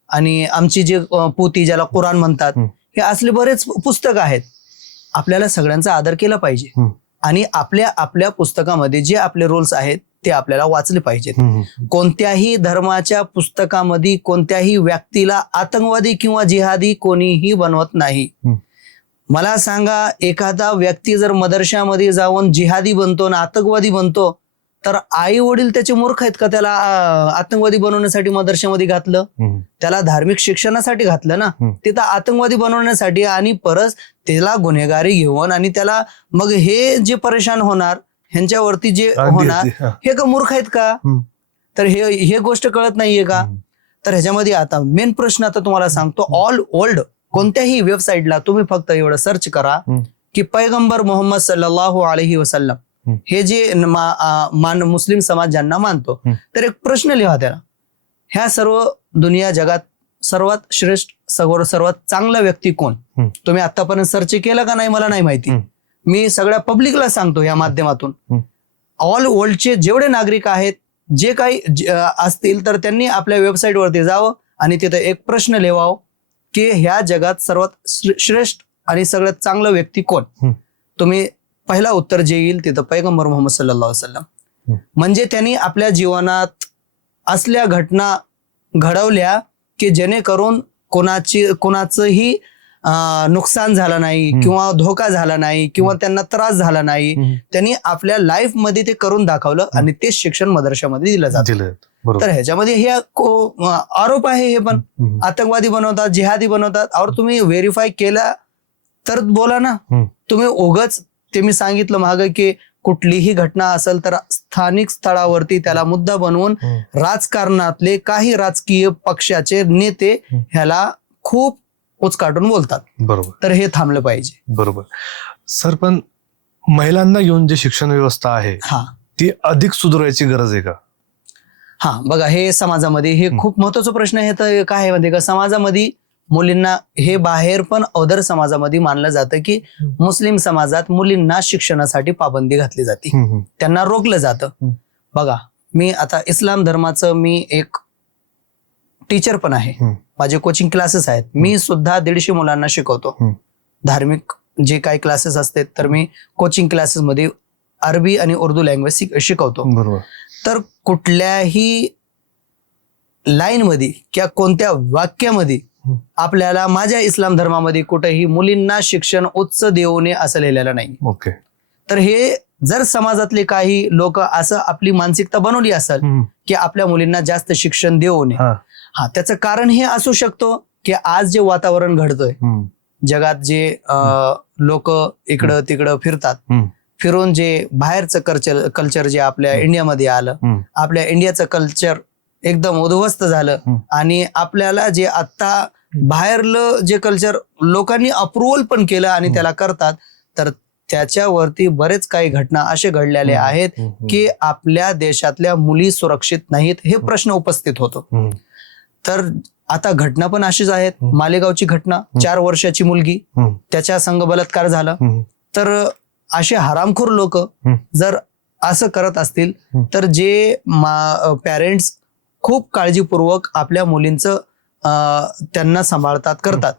आणि आमची जे पोथी ज्याला कुराण म्हणतात, हे असले बरेच पुस्तक आहेत. आपल्याला सगळ्यांचा आदर केला पाहिजे आणि आपल्या पुस्तकामध्ये जे आपले रूल्स आहेत ते आपल्याला वाचले पाहिजेत. कोणत्याही धर्माच्या पुस्तकामध्ये कोणत्याही व्यक्तीला आतंकवादी किंवा जिहादी कोणीही बनवत नाही. मला सांगा, एखादा व्यक्ती जर मदरशामध्ये जाऊन जिहादी बनतो ना आतंकवादी बनतो, तर आई वडील त्याचे मूर्ख आहेत का त्याला आतंकवादी बनवण्यासाठी मदरशामध्ये घातलं? त्याला धार्मिक शिक्षणासाठी घातलं ना, तिथं आतंकवादी बनवण्यासाठी, आणि परत त्याला गुन्हेगारी घेऊन आणि त्याला मग हे जे परेशान होणार, ह्यांच्यावरती जे होणार, हे का मूर्ख आहेत का? तर हे गोष्ट कळत नाहीये का? तर ह्याच्यामध्ये आता मेन प्रश्न आता तुम्हाला सांगतो, ऑल वर्ल्ड कोणत्याही वेबसाईटला तुम्ही फक्त एवढं सर्च करा की पैगंबर मोहम्मद सल्लल्लाहु अलैहि वसल्लम हे जे मुस्लिम समाज ज्यांना मानतो, तर एक प्रश्न लिहा त्याला, ह्या सर्व दुनिया जगात सर्वात श्रेष्ठ सर्वात चांगला व्यक्ती कोण? तुम्ही आतापर्यंत सर्च केलं का नाही मला नाही माहिती, मी सगळ्या पब्लिकला सांगतो या माध्यमातून, ऑल वर्ल्डचे जेवढे नागरिक आहेत, जे काही असतील, तर त्यांनी आपल्या वेबसाईट वरती जावं आणि तिथे एक प्रश्न लिहावं की ह्या जगात सर्वात श्रेष्ठ आणि सगळ्यात चांगला व्यक्ती कोण? तुम्ही पहिला उत्तर जे येईल तिथं पैगंबर मोहम्मद सल्लल्लाहु अलैहि वसल्लम. म्हणजे त्यांनी आपल्या जीवनात असल्या घटना घडवल्या की जेणेकरून कोणाचंही नुकसान झालं नाही किंवा धोका झाला नाही किंवा त्यांना त्रास झाला नाही. त्यांनी आपल्या लाईफ मध्ये ते करून दाखवलं आणि ते शिक्षण मदरशामध्ये दिलं जातं. तर ह्याच्यामध्ये हे आरोप आहे, हे पण आतंकवादी बनवतात, जिहादी बनवतात. और तुम्ही व्हेरीफाय केला तर बोला ना. तुम्ही उगाच ते मी सांगितलं मागे की कुठलीही घटना असेल तर स्थानिक स्थळावरती त्याला मुद्दा बनवून राजकारणातले काही राजकीय पक्षाचे नेते ह्याला खूप उचकाटून बोलतात. बरोबर. तर हे थांबलं पाहिजे. बरोबर सर, पण महिलांना घेऊन जे शिक्षण व्यवस्था आहे ती अधिक सुधारायची गरज आहे का? हा बघा, हे समाजामध्ये हे खूप महत्वाचा प्रश्न आहे. तर काय आहे माहिती का, समाजामध्ये मुलींना, हे बाहेर पण अदर समाजामध्ये मानलं जातं की मुस्लिम समाजात मुलींना शिक्षणासाठी पाबंदी घातली जाते, त्यांना रोखलं जातं. बघा, मी आता इस्लाम धर्माचं मी एक टीचर पण आहे, माझे कोचिंग क्लासेस आहेत, मी सुद्धा 150 मुलांना शिकवतो. धार्मिक जे काही क्लासेस असतात तर मी कोचिंग क्लासेस मध्ये अरबी आणि उर्दू लँग्वेज शिकवतो. बरोबर. तर कुठल्याही लाईन मध्ये किंवा कोणत्या वाक्यामध्ये आपल्याला माझ्या इस्लाम धर्मामध्ये कुठेही मुलींना शिक्षण उच्च देऊ नये असं लिहिलेलं नाही. ओके. तर हे जर समाजातले काही लोक असं आपली मानसिकता बनवली असेल की आपल्या मुलींना जास्त शिक्षण देऊ नये, त्याचं कारण हे असू शकतो की आज जे वातावरण घडतंय जगात, जे लोक इकडं तिकडं फिरतात, फिरून जे बाहेरचं कल्चर जे आपल्या इंडियामध्ये आलं, आपल्या इंडियाचं कल्चर एकदम उद्ध्वस्त झालं आणि आपल्याला जे आता बाहेरलं जे कल्चर लोकांनी अप्रुव्हल पण केलं आणि त्याला करतात, तर त्याच्यावरती बरेच काही घटना असे घडलेले आहेत की आपल्या देशातल्या मुली सुरक्षित नाहीत, हे प्रश्न उपस्थित होतो. तर आता घटना पण अशीच आहेत. मालेगावची घटना, 4 वर्षाची मुलगी, त्याच्या संग बलात्कार झाला. तर असे हरामखोर लोक जर असं करत असतील तर जे पॅरेंट्स खूप काळजीपूर्वक आपल्या मुलींचं त्यांना सांभाळतात, करतात,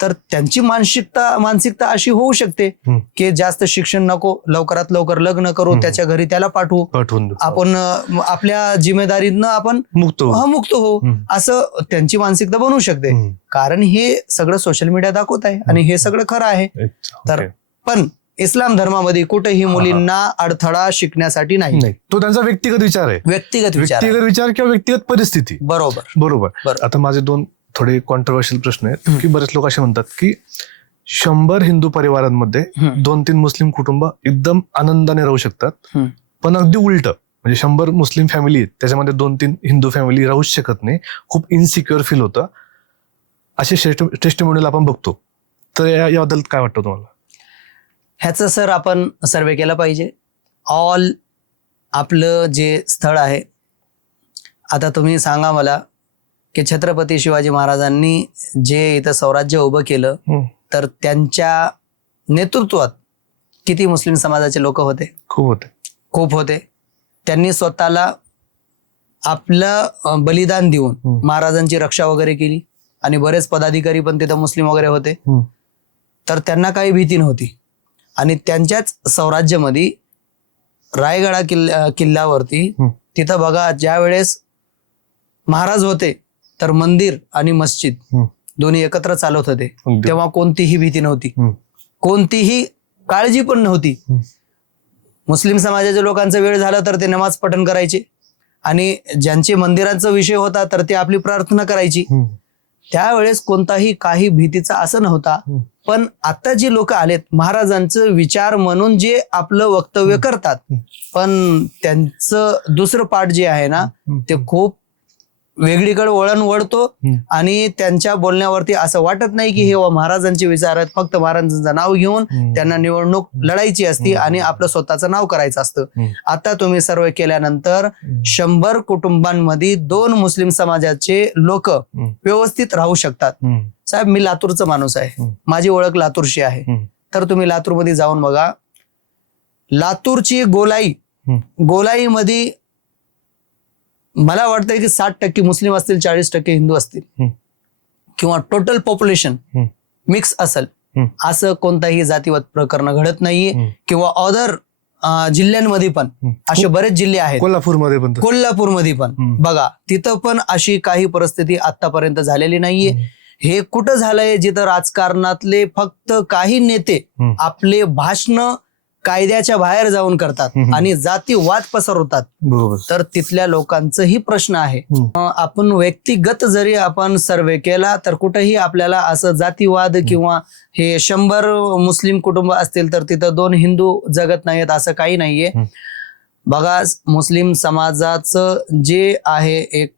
तर त्यांची मानसिकता अशी होऊ शकते की जास्त शिक्षण नको, लवकरात लवकर लग्न करू, त्याच्या घरी त्याला पाठवून आपण आपल्या जिम्मेदारीनं आपण मुक्त हो, असं त्यांची मानसिकता बनवू शकते. कारण हे सगळं सोशल मीडिया दाखवत आहे आणि हे सगळं खरं आहे. तर पण इस्लाम धर्मामध्ये कुठेही मुलींना अडथळा शिकण्यासाठी नाही. तो त्यांचा व्यक्तिगत विचार आहे, व्यक्तिगत विचार किंवा व्यक्तिगत परिस्थिती. बरोबर. आता माझे 2 थोडे कॉन्ट्रोवर्शियल प्रश्न आहेत की बरेच लोक असे म्हणतात की 100 हिंदू परिवारांमध्ये 2-3 मुस्लिम कुटुंब एकदम आनंदाने राहू शकतात, पण अगदी उलट, म्हणजे 100 मुस्लिम फॅमिली आहेत त्याच्यामध्ये 2-3 हिंदू फॅमिली राहूच शकत नाही, खूप इनसिक्युअर फील होतं. असे टेस्टिमोनियल आपण बघतो. तर याबद्दल काय वाटतं तुम्हाला? ह्याचं सर आपण सर्वे केला पाहिजे. ऑल आपलं जे स्थळ आहे, आता तुम्ही सांगा मला की छत्रपती शिवाजी महाराजांनी जे इथं स्वराज्य उभं केलं, तर त्यांच्या नेतृत्वात किती मुस्लिम समाजाचे लोक होते? खूप होते. त्यांनी स्वतःला आपलं बलिदान देऊन महाराजांची रक्षा वगैरे केली आणि बरेच पदाधिकारी पण तिथं मुस्लिम वगैरे होते. तर त्यांना काही भीती नव्हती. आणि त्यांच्याच स्वराज्यामध्ये रायगडा किल्ल्यावरती तिथं बघा, ज्या वेळेस महाराज होते तर मंदिर आणि मस्जिद दोन्ही एकत्र चालत होते, तेव्हा कोणतीही भीती नव्हती. कोणतीही काळजी पण नव्हती. मुस्लिम समाजाच्या लोकांचा वेळ झाला तर ते नमाज पठण करायचे आणि ज्यांचे मंदिरांचा विषय होता तर ते आपली प्रार्थना करायची. त्यावेळेस कोणताही काही भीतीचा असं नव्हता. पण आता जे लोक आलेत महाराजांचं विचार म्हणून जे आपलं वक्तव्य करतात, पण त्यांचं दुसरं पार्ट जे आहे ना ते खूप वेगळीकडे वळण वळतो आणि त्यांच्या बोलण्यावरती असं वाटत नाही की हे महाराजांचे विचार आहेत. फक्त महाराजांचं नाव घेऊन त्यांना निवडणूक लढायची असती आणि आपलं स्वतःचं नाव करायचं असतं. आता तुम्ही सर्वे केल्यानंतर 100 कुटुंबांमध्ये 2 मुस्लिम समाजाचे लोक व्यवस्थित राहू शकतात. साहेब, मी लातूरचा माणूस आहे, माझी ओळख लातूरशी आहे. तर तुम्ही लातूरमध्ये जाऊन बघा, लातूरची गोलाईमध्ये मला वाटतं की 60% मुस्लिम असतील, 40% हिंदू असतील किंवा टोटल पॉप्युलेशन मिक्स असेल. असं कोणताही जातीवाद प्रकरण घडत नाहीये. किंवा अदर जिल्ह्यांमध्ये पण असे बरेच जिल्हे आहेत, कोल्हापूरमध्ये पण बघा, तिथं पण अशी काही परिस्थिती आतापर्यंत झालेली नाहीये. हे कुठं झालंय जिथं राजकारणातले फक्त काही नेते आपले भाषण कायद्याच्या बाहेर जाऊन करतात आणि जातीवाद पसरवतात. तर तिथल्या लोकांचाही प्रश्न आहे. आपण व्यक्तिगत जरी आपण सर्वे केला तर कुठेही आपल्याला असं जातीवाद किंवा हे 100 मुस्लिम कुटुंब असतील तर तिथं 2 हिंदू जगत नाहीत असं काही नाहीये. बघा, मुस्लिम समाजाचं जे आहे एक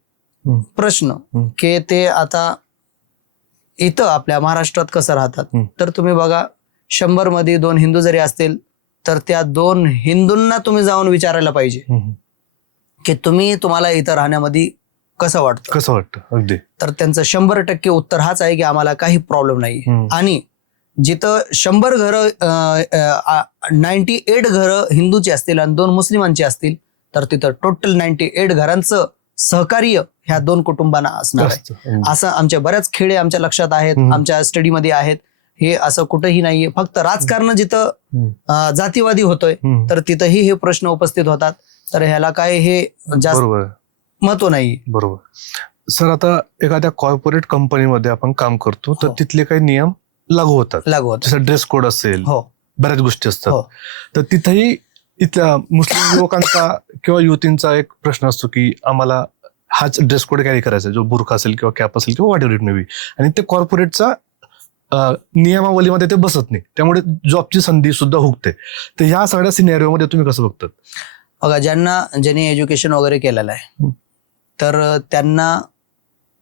प्रश्न की ते आता इथं आपल्या महाराष्ट्रात कसं राहतात, तर तुम्ही बघा 100 मध्ये 2 हिंदू जरी असतील तर त्या 2 हिंदूंना तुम्ही जाऊन विचारायला पाहिजे की तुम्हाला इथं राहण्यामध्ये कसं वाटतं. अगदी. तर त्यांचं 100% उत्तर हाच आहे की आम्हाला काही प्रॉब्लेम नाही. आणि जिथं 100 घरं 98 घरं हिंदूची असतील आणि 2 मुस्लिमांची असतील तर तिथं टोटल 98 घरांचं सहकार्य ह्या 2 कुटुंबांना असणार आहे. असं आमच्या बऱ्याच खेडे आमच्या लक्षात आहेत, आमच्या स्टडीमध्ये आहेत. हे असं कुठंही नाहीये. फक्त राजकारण जिथं जातीवादी होतोय तर तिथंही हे प्रश्न उपस्थित होतात. तर ह्याला काय हे जास्त महत्व नाही. बरोबर. सर, आता एखाद्या कॉर्पोरेट कंपनीमध्ये आपण काम करतो तर तिथले काही नियम लागू होतात. जसं ड्रेस कोड असेल, बऱ्याच गोष्टी असतात. तर तिथेही इथल्या मुस्लिम युवकांचा किंवा युवतींचा एक प्रश्न असतो की आम्हाला हाच ड्रेस कोड कॅरी करायचा, जो बुरखा असेल किंवा कॅप असेल किंवा what ever it may be. आणि ते कॉर्पोरेटचा नियमावलीमध्ये ते बसत नाही, त्यामुळे जॉबची संधी सुद्धा हुकते. तर ह्या सगळ्या सिनेरिओमध्ये तुम्ही कसं बघतात? बघा, ज्यांनी एज्युकेशन वगैरे केलेलं आहे तर त्यांना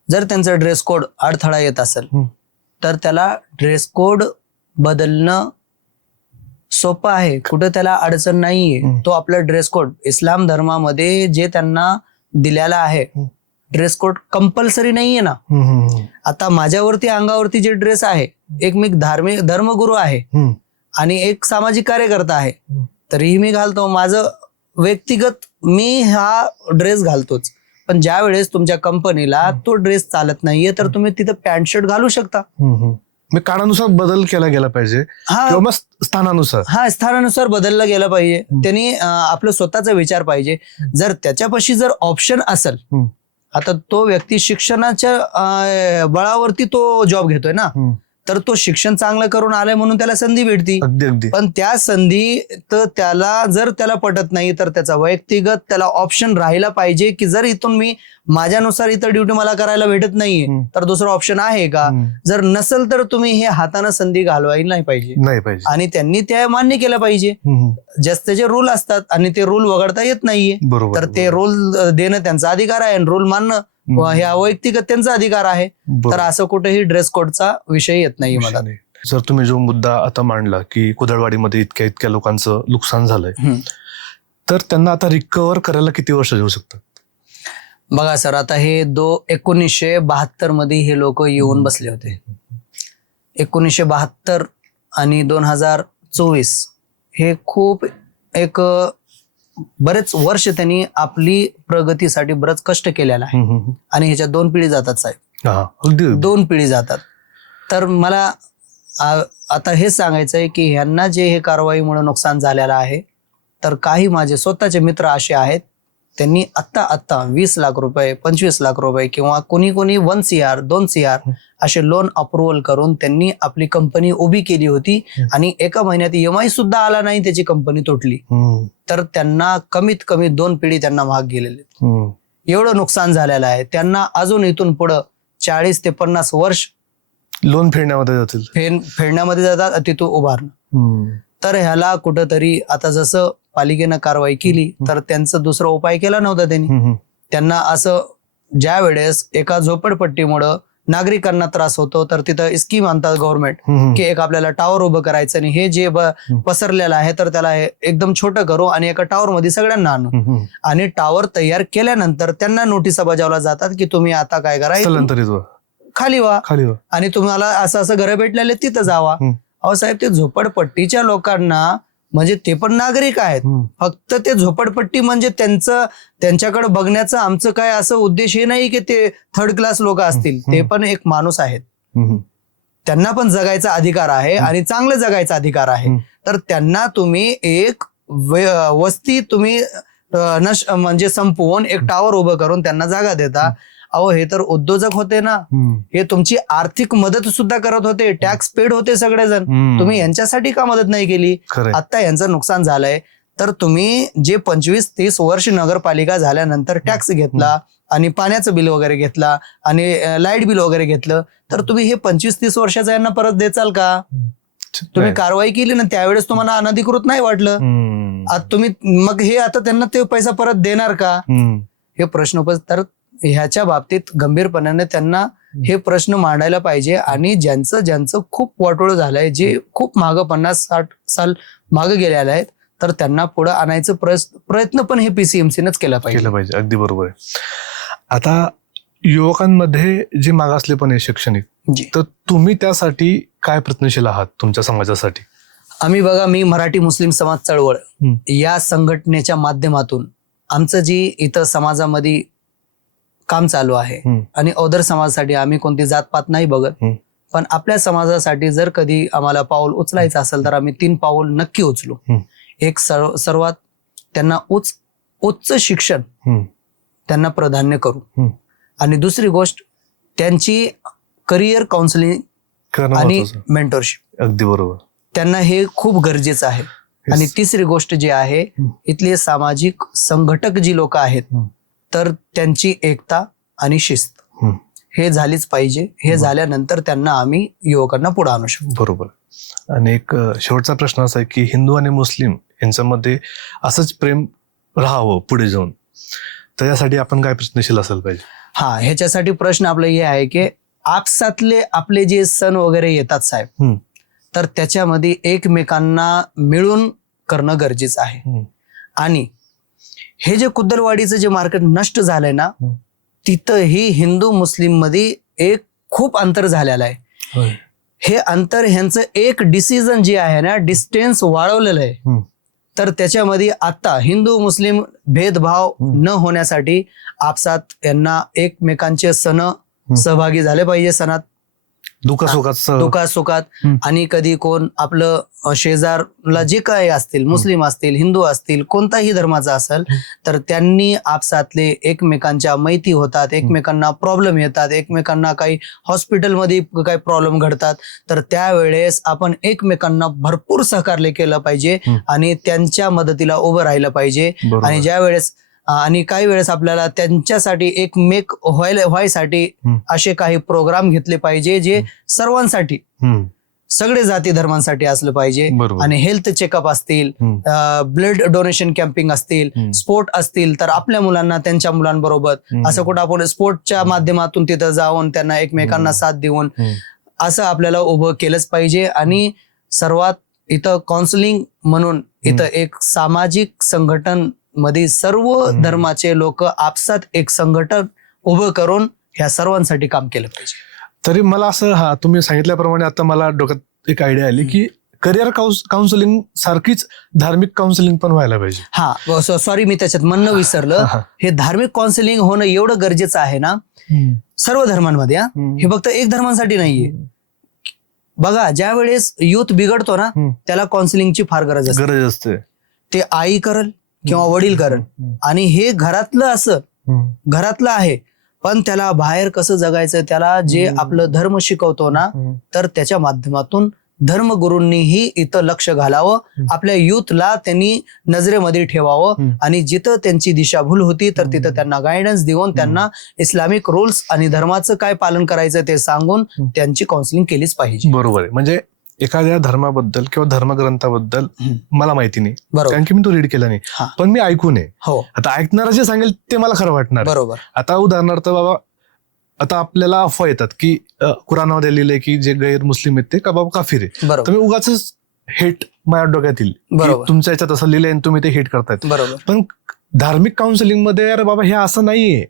जर त्यांचा ड्रेस कोड अडथळा येत असेल तर त्याला ड्रेस कोड बदलणं सोपं आहे. कुठं त्याला अडचण नाहीये. तो आपला ड्रेस कोड इस्लाम धर्मामध्ये जे त्यांना दिलेला आहे, ड्रेस कोड कंपल्सरी नाहीये ना. आता माझ्यावरती अंगावरती जे ड्रेस आहे, एक मी धर्मगुरू आहे आणि एक सामाजिक कार्यकर्ता आहे, तरीही मी घालतो. माझं व्यक्तिगत मी हा ड्रेस घालतोच. पण ज्या वेळेस तुमच्या कंपनीला तो ड्रेस चालत नाहीये तर तुम्ही तिथं पॅन्ट शर्ट घालू शकता. काळानुसार बदल केला गेला पाहिजे किंवा स्थानानुसार बदलला गेला पाहिजे. त्यांनी आपलं स्वतःचा विचार पाहिजे. जर त्याच्यापाशी जर ऑप्शन असेल, आता तो व्यक्ती शिक्षणाच्या बळावरती तो जॉब घेतोय ना, तर तो शिक्षण चांगलं करून आलाय म्हणून त्याला संधी भेटती. पण त्या संधी तर त्याला पटत नाही तर त्याचा व्यक्तिगत त्याला ऑप्शन राहिला पाहिजे की जर इथून मी माझ्यानुसार इथं ड्युटी मला करायला भेटत नाहीये तर दुसरं ऑप्शन आहे का. जर नसेल तर तुम्ही हे हातानं संधी घालवायला नाही पाहिजे आणि त्यांनी त्या मान्य केलं पाहिजे. त्याचे रूल असतात आणि ते रूल वगळता येत नाहीये. तर ते रूल देणं त्यांचा अधिकार आहे आणि रूल मानणं ह्या व्यक्तिगत त्यांचा अधिकार आहे. तर असं कुठेही ड्रेस कोडचा विषय येत नाही मला. सर, तुम्ही जो मुद्दा आता मांडला की कुदळवाडीमध्ये इतक्या लोकांचं नुकसान झालंय, तर त्यांना आता रिकव्हर करायला किती वर्ष घेऊ शकतात? बघा सर, आता हे 1972 मध्ये हे लोक येऊन बसले होते. 1972 आणि 2024 हे खूप एक बरेच वर्ष त्यांनी आपली प्रगतीसाठी बरंच कष्ट केलेला आहे आणि ह्याच्या 2 पिढी जातात साहेब. 2 पिढी जातात. तर मला आता हेच सांगायचं आहे की ह्यांना जे हे कारवाईमुळे नुकसान झालेलं आहे, तर काही माझे स्वतःचे मित्र असे आहेत त्यांनी आत्ता 20 लाख रुपये 25 लाख रुपये किंवा कोणी 1 CR 2 CR असे लोन अप्रुव्हल करून त्यांनी आपली कंपनी उभी केली होती आणि एका महिन्यात EMI सुद्धा आला नाही, त्याची कंपनी तुटली. तर त्यांना कमीत कमी 2 पिढी त्यांना महाग गेलेले, एवढं नुकसान झालेलं आहे. त्यांना अजून इथून पुढं 40 ते 50 वर्ष लोन फेडण्यामध्ये जातील, फेडण्यामध्ये जातात, तिथून उभारणं. तर ह्याला कुठंतरी आता जसं पालिकेनं कारवाई केली तर त्यांचं दुसरा उपाय केला नव्हता त्यांनी. त्यांना असं ज्या वेळेस एका झोपडपट्टीमुळं नागरिकांना त्रास होतो तर तिथं स्कीम आणतात गव्हर्नमेंट की एक आपल्याला टावर उभं करायचं आणि हे जे पसरलेलं आहे तर त्याला एकदम छोटं करू आणि एका टावर मध्ये सगळ्यांना आणू. आणि टावर तयार केल्यानंतर त्यांना नोटिसा बजावल्या जातात की तुम्ही आता काय करा, खाली व्हा आणि तुम्हाला असं घरं भेटलेले तिथं जावा. अहो साहेब, ते झोपडपट्टीच्या लोकांना म्हणजे ते पण नागरिक आहेत, फक्त ते झोपडपट्टी म्हणजे त्यांच्याकडे बघण्याचं आमचं काय असं उद्देश हे नाही की ते थर्ड क्लास लोक असतील, ते पण एक माणूस आहेत, त्यांना पण जगायचा अधिकार आहे आणि चांगलं जगायचा अधिकार आहे. तर त्यांना तुम्ही एक वस्ती तुम्ही म्हणजे संपवून एक टावर उभं करून त्यांना जागा देता. अहो हे तर उद्योजक होते ना, हे तुमची आर्थिक मदत सुद्धा करत होते, टॅक्स पेड होते सगळेजण, तुम्ही यांच्यासाठी का मदत नाही केली? आता यांचं नुकसान झालंय तर तुम्ही जे 25-30 वर्ष नगरपालिका झाल्यानंतर टॅक्स घेतला आणि पाण्याचं बिल वगैरे घेतला आणि लाईट बिल वगैरे घेतलं, तर तुम्ही हे 25-30 वर्षाचं यांना परत देचाल का? तुम्ही कारवाई केली ना त्यावेळेस तुम्हाला अनधिकृत नाही वाटलं, आता तुम्ही मग हे आता त्यांना ते पैसा परत देणार का? हे प्रश्न तर ह्याच्या बाबतीत गंभीरपणाने त्यांना हे प्रश्न मांडायला पाहिजे. आणि ज्यांचं खूप वाटोळ झालंय, जे खूप मागं 50-60 साल मागे गेलेले आहेत, तर त्यांना पुढे आणायचं प्रयत्न पण हे PCMCनंच केला पाहिजे. अगदी बरोबर आहे. आता युवकांमध्ये जे मागासलेपण आहे शैक्षणिक, तर तुम्ही त्यासाठी काय प्रयत्नशील आहात तुमच्या समाजासाठी? आम्ही बघा, मी मराठी मुस्लिम समाज चळवळ या संघटनेच्या माध्यमातून आमचं जी इथं समाजामध्ये काम चालू आहे आणि ओदर समाजासाठी आम्ही कोणती जातपात नाही बघत, पण आपल्या समाजासाठी जर कधी आम्हाला पाऊल उचलायचं असेल तर आम्ही 3 पाऊल नक्की उचलू. एक सर्वात त्यांना उच्च शिक्षण त्यांना प्राधान्य करू आणि दुसरी गोष्ट त्यांची करिअर काउन्सिलिंग आणि मेंटरशिप. अगदी बरोबर, त्यांना हे खूप गरजेचं आहे. आणि तिसरी गोष्ट जी आहे, इथले सामाजिक संघटक जी लोक आहेत तर त्यांची एकता आणि शिस्त हे झालीच पाहिजे. हे झाल्यानंतर त्यांना आम्ही युवकांना पुढे आणू शकतो. बरोबर. आणि एक शेवटचा प्रश्न असा आहे की हिंदू आणि मुस्लिम यांच्यामध्ये असंच प्रेम राहावं पुढे जाऊन, तर यासाठी आपण काय प्रयत्नशील असायला पाहिजे? ह्याच्यासाठी प्रश्न आपला हे आहे की आपसातले आपले जे सण वगैरे येतात साहेब, तर त्याच्यामध्ये एकमेकांना मिळून करणं गरजेचं आहे. आणि हे जे कुद्दलवाडीचं जे मार्केट नष्ट झालंय ना, तिथंही हिंदू मुस्लिम मध्ये एक खूप अंतर झालेलं आहे. हे अंतर ह्यांचं एक डिसिजन जे आहे ना, डिस्टन्स वाढवलेलं आहे. तर त्याच्यामध्ये आता हिंदू मुस्लिम भेदभाव न होण्यासाठी आपसात यांना एकमेकांचे सण सहभागी झाले पाहिजे, सणात दुःखासुखात. आणि कधी कोण आपलं शेजारला जे काही असतील, मुस्लिम असतील, हिंदू असतील, कोणताही धर्माचा असेल, तर त्यांनी आपसातले एकमेकांच्या मैत्री होतात, एकमेकांना प्रॉब्लेम येतात, एकमेकांना काही हॉस्पिटलमध्ये काही प्रॉब्लेम घडतात, तर त्यावेळेस आपण एकमेकांना भरपूर सहकार्य केलं पाहिजे आणि त्यांच्या मदतीला उभं राहिलं पाहिजे. आणि ज्या वेळेस आणि काही वेळेस आपल्याला त्यांच्यासाठी एकमेक व्हायसाठी असे काही प्रोग्राम घेतले पाहिजे जे सर्वांसाठी, सगळे जाती धर्मांसाठी असलं पाहिजे. आणि हेल्थ चेकअप असतील, ब्लड डोनेशन कॅम्पिंग असतील, स्पोर्ट असतील, तर आपल्या मुलांना त्यांच्या मुलांबरोबर असं कुठं आपण स्पोर्टच्या माध्यमातून तिथं जाऊन त्यांना एकमेकांना साथ देऊन असं आपल्याला उभं केलंच पाहिजे. आणि सर्वात इथं काउन्सिलिंग म्हणून इथं एक सामाजिक संघटन मध्ये सर्व धर्माचे लोक आपसात एक संघटन उभं करून ह्या सर्वांसाठी काम केलं पाहिजे. तरी मला असं तुम्ही सांगितल्याप्रमाणे आता मला डोक्यात एक आयडिया आली की करिअर काउन्सिलिंग सारखीच धार्मिक काउन्सिलिंग पण व्हायला पाहिजे. सॉरी, मी त्याच्यात म्हणणं विसरलं. हे धार्मिक काउन्सिलिंग होणं एवढं गरजेचं आहे ना सर्व धर्मांमध्ये. हे फक्त एक धर्मांसाठी नाहीये. बघा, ज्या वेळेस युथ बिघडतो ना त्याला काउन्सिलिंगची फार गरज असते. असते. ते आई करल, किंवा वडील करण, आणि हे घरातलं असं घरातलं आहे, पण त्याला बाहेर कसं जगायचं, त्याला जे आपलं धर्म शिकवतो ना, तर त्याच्या माध्यमातून धर्मगुरूंनीही इथं लक्ष घालावं, आपल्या युथला त्यांनी नजरेमध्ये ठेवावं, आणि जिथं त्यांची दिशाभूल होती तर तिथं त्यांना गायडन्स देऊन त्यांना इस्लामिक रूल्स आणि धर्माचं काय पालन करायचं ते सांगून त्यांची काउन्सिलिंग केलीच पाहिजे. बरोबर आहे. म्हणजे एखाद्या धर्माबद्दल किंवा धर्मग्रंथाबद्दल मला माहिती नाही, बरोबर. कारण की मी तो रीड केला नाही, पण मी ऐकून आहे. हो, आता ऐकणारा जे सांगेल ते मला खरं वाटणार. बरोबर. आता उदाहरणार्थ बाबा, आता आपल्याला अफवा येतात की कुराणामध्ये लिहिलंय की जे गैर मुस्लिम आहेत ते का बाबा काफिर आहे, बरोबर, तर मी उगाच हेट माझ्या डोक्यात येईल की बरोबर. तुमच्या याच्यात असं लिहिलंय आणि तुम्ही ते हेट करतायत. बरोबर. पण धार्मिक काउन्सिलिंग मध्ये अरे बाबा हे असं नाहीये.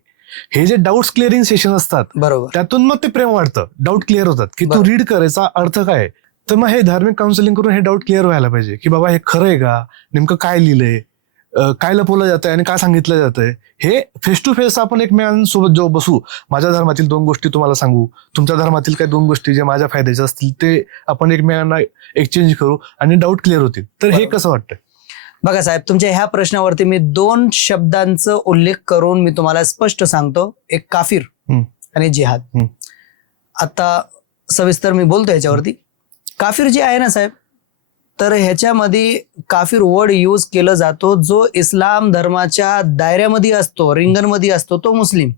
हे जे डाऊट्स क्लिअरिंग सेशन असतात, बरोबर, त्यातून मग ते प्रेम वाढतं, डाऊट क्लिअर होतात की तू बरोबर. रीड करायचा अर्थ काय. तर मग हे धार्मिक काउन्सिलिंग करून हे डाऊट क्लिअर व्हायला पाहिजे की बाबा हे खरं आहे का, नेमकं काय लिहिलंय, काय लपवलं जातंय आणि काय सांगितलं जातंय. हे फेस टू फेस आपण एकमेकांसोबत जो बसू, माझ्या धर्मातील 2 गोष्टी तुम्हाला सांगू, तुमच्या धर्मातील काही 2 गोष्टी जे माझ्या फायद्याच्या असतील ते आपण एकमेकांना एक्सचेंज करू आणि डाऊट क्लिअर होतील. तर हे बरोबर. कसं वाटतं? बघा साहेब, तुमच्या ह्या प्रश्नावरती मी 2 शब्दांचा उल्लेख करून मी तुम्हाला स्पष्ट सांगतो. एक काफिर आणि जिहाद. आता सविस्तर मी बोलतो ह्याच्यावरती. काफिर जे आहे ना साहेब, तर ह्याच्यामध्ये काफिर वर्ड यूज केलं जातो जो इस्लाम धर्माच्या दायऱ्यामध्ये असतो, रिंगणमध्ये असतो, तो मुस्लिम,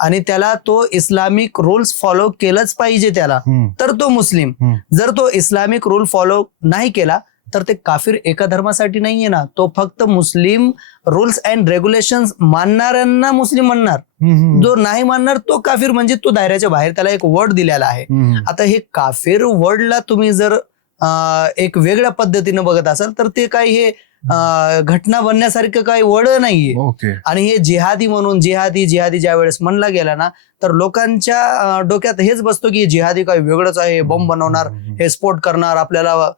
आणि त्याला तो इस्लामिक रूल्स फॉलो केलंच पाहिजे त्याला, तर तो मुस्लिम. जर तो इस्लामिक रूल फॉलो नाही केला तर ते काफिर एका धर्मासाठी नाहीये ना, तो फक्त मुस्लिम रूल्स अँड रेग्युलेशन्स मानणाऱ्यांना मुस्लिम म्हणणार, जो नाही मानणार तो काफिर, म्हणजे तो दायऱ्याच्या बाहेर. त्याला एक वर्ड दिलेला आहे. आता हे काफिर वर्डला तुम्ही जर एक वेगळ्या पद्धतीने बघत असाल तर ते काही हे घटना बनण्यासारखं काही वर्ड नाहीये. आणि हे जिहादी म्हणून जिहादी ज्या वेळेस म्हणला गेला ना, तर लोकांच्या डोक्यात हेच बसतो की जिहादी काही वेगळंच आहे, बॉम्ब बनवणार, हे स्फोट करणार, आपल्याला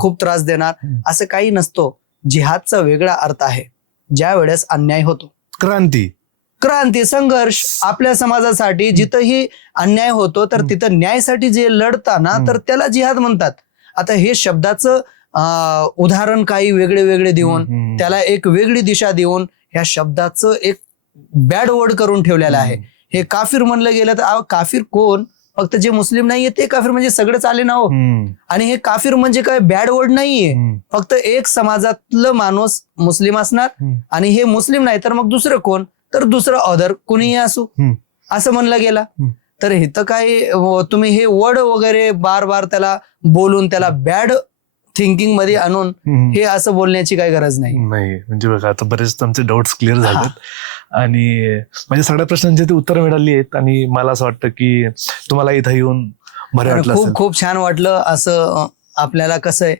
खूप त्रास देणार. असं काही नसतो. जिहादचा वेगळा अर्थ आहे. ज्या वेळेस अन्याय होतो, क्रांती, संघर्ष आपल्या समाजासाठी, जिथंही अन्याय होतो तर तिथं न्यायासाठी जे लढता ना, तर त्याला जिहाद म्हणतात. आता हे शब्दाचं उदाहरण काही वेगळे देऊन, त्याला एक वेगळी दिशा देऊन ह्या शब्दाचं एक बॅड वर्ड करून ठेवलेलं आहे. हे काफिर म्हणलं गेलं तर काफिर कोण? फक्त जे मुस्लिम नाहीये ते काफिर, म्हणजे सगळेच आले ना हो. आणि हे काफिर म्हणजे काय बॅड वर्ड नाहीये. फक्त एक समाजातलं माणूस मुस्लिम असणार, आणि हे मुस्लिम नाही तर मग दुसरं कोण, तर दुसरं अदर कुणीही असू, असं म्हणलं गेला. तर इथं काय तुम्ही हे वर्ड वगैरे बार त्याला बोलून त्याला बॅड थिंकिंग मध्ये आणून हे असं बोलण्याची काही गरज नाही. म्हणजे बघा, आता बरेच तुमचे डाऊट्स क्लिअर झालेत आणि म्हणजे सगळ्या प्रश्नांची ती उत्तर मिळाली आहेत, आणि मला असं वाटतं की तुम्हाला इथं येऊन बरं वाटलं असेल. खूप छान वाटलं. असं आपल्याला कसं आहे,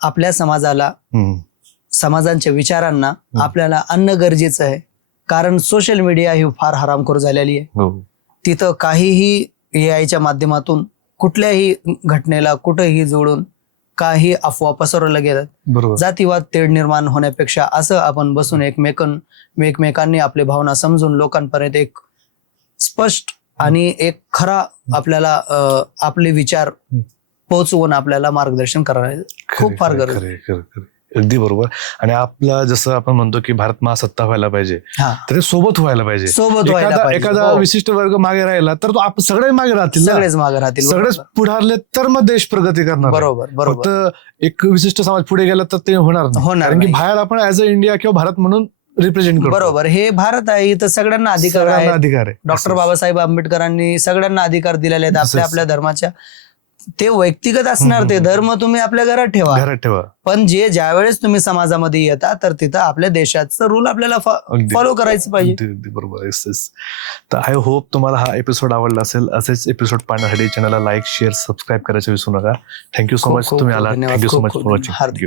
आपल्या समाजाला, समाजांच्या विचारांना आपल्याला आणणं गरजेचं आहे. कारण सोशल मीडिया ही फार हरामखोर झालेली आहे. तिथं काहीही AI च्या माध्यमातून कुठल्याही घटनेला कुठेही जोडून काही अफवा पसरवल्या गेल्यात. जातीवाद तेढ निर्माण होण्यापेक्षा असं आपण बसून एकमेकांनी आपली भावना समजून लोकांपर्यंत एक स्पष्ट आणि एक खरा आपल्याला आपले विचार पोहोचवून आपल्याला मार्गदर्शन करायला खूप फार गरज आहे. अगदी बरोबर. आणि आपला जसं आपण म्हणतो की भारत महासत्ता व्हायला पाहिजे, तर ते सोबत व्हायला पाहिजे. एखादा विशिष्ट वर्ग मागे राहिला तर तो सगळे मागे राहतील, सगळेच पुढारले तर मग देश प्रगती करणार. बरोबर. फक्त एक विशिष्ट समाज पुढे गेला तर ते होणार नाही, कारण की बाहेर आपण ऍज अ इंडिया किंवा भारत म्हणून रिप्रेझेंट करतो. बरोबर. हे भारत आहे, इथं सगळ्यांना अधिकार आहे. डॉक्टर बाबासाहेब आंबेडकरांनी सगळ्यांना अधिकार दिलेले आहेत आपल्या धर्माच्या. ते व्यक्तिगत असणार, ते धर्म तुम्ही आपल्या घरात ठेवा. पण ज्यावेळेस तुम्ही समाजामध्ये येता तर तिथं आपल्या देशाचं रूल आपल्याला फॉलो करायचं पाहिजे. बरोबर. तर आय होप तुम्हाला हा एपिसोड आवडला असेल. असेच एपिसोड पाहण्यासाठी चॅनलला लाईक, शेअर, सबस्क्राईब करायचं विसरू नका. थँक्यू सो मच तुम्ही आला. Thank you so much for watching.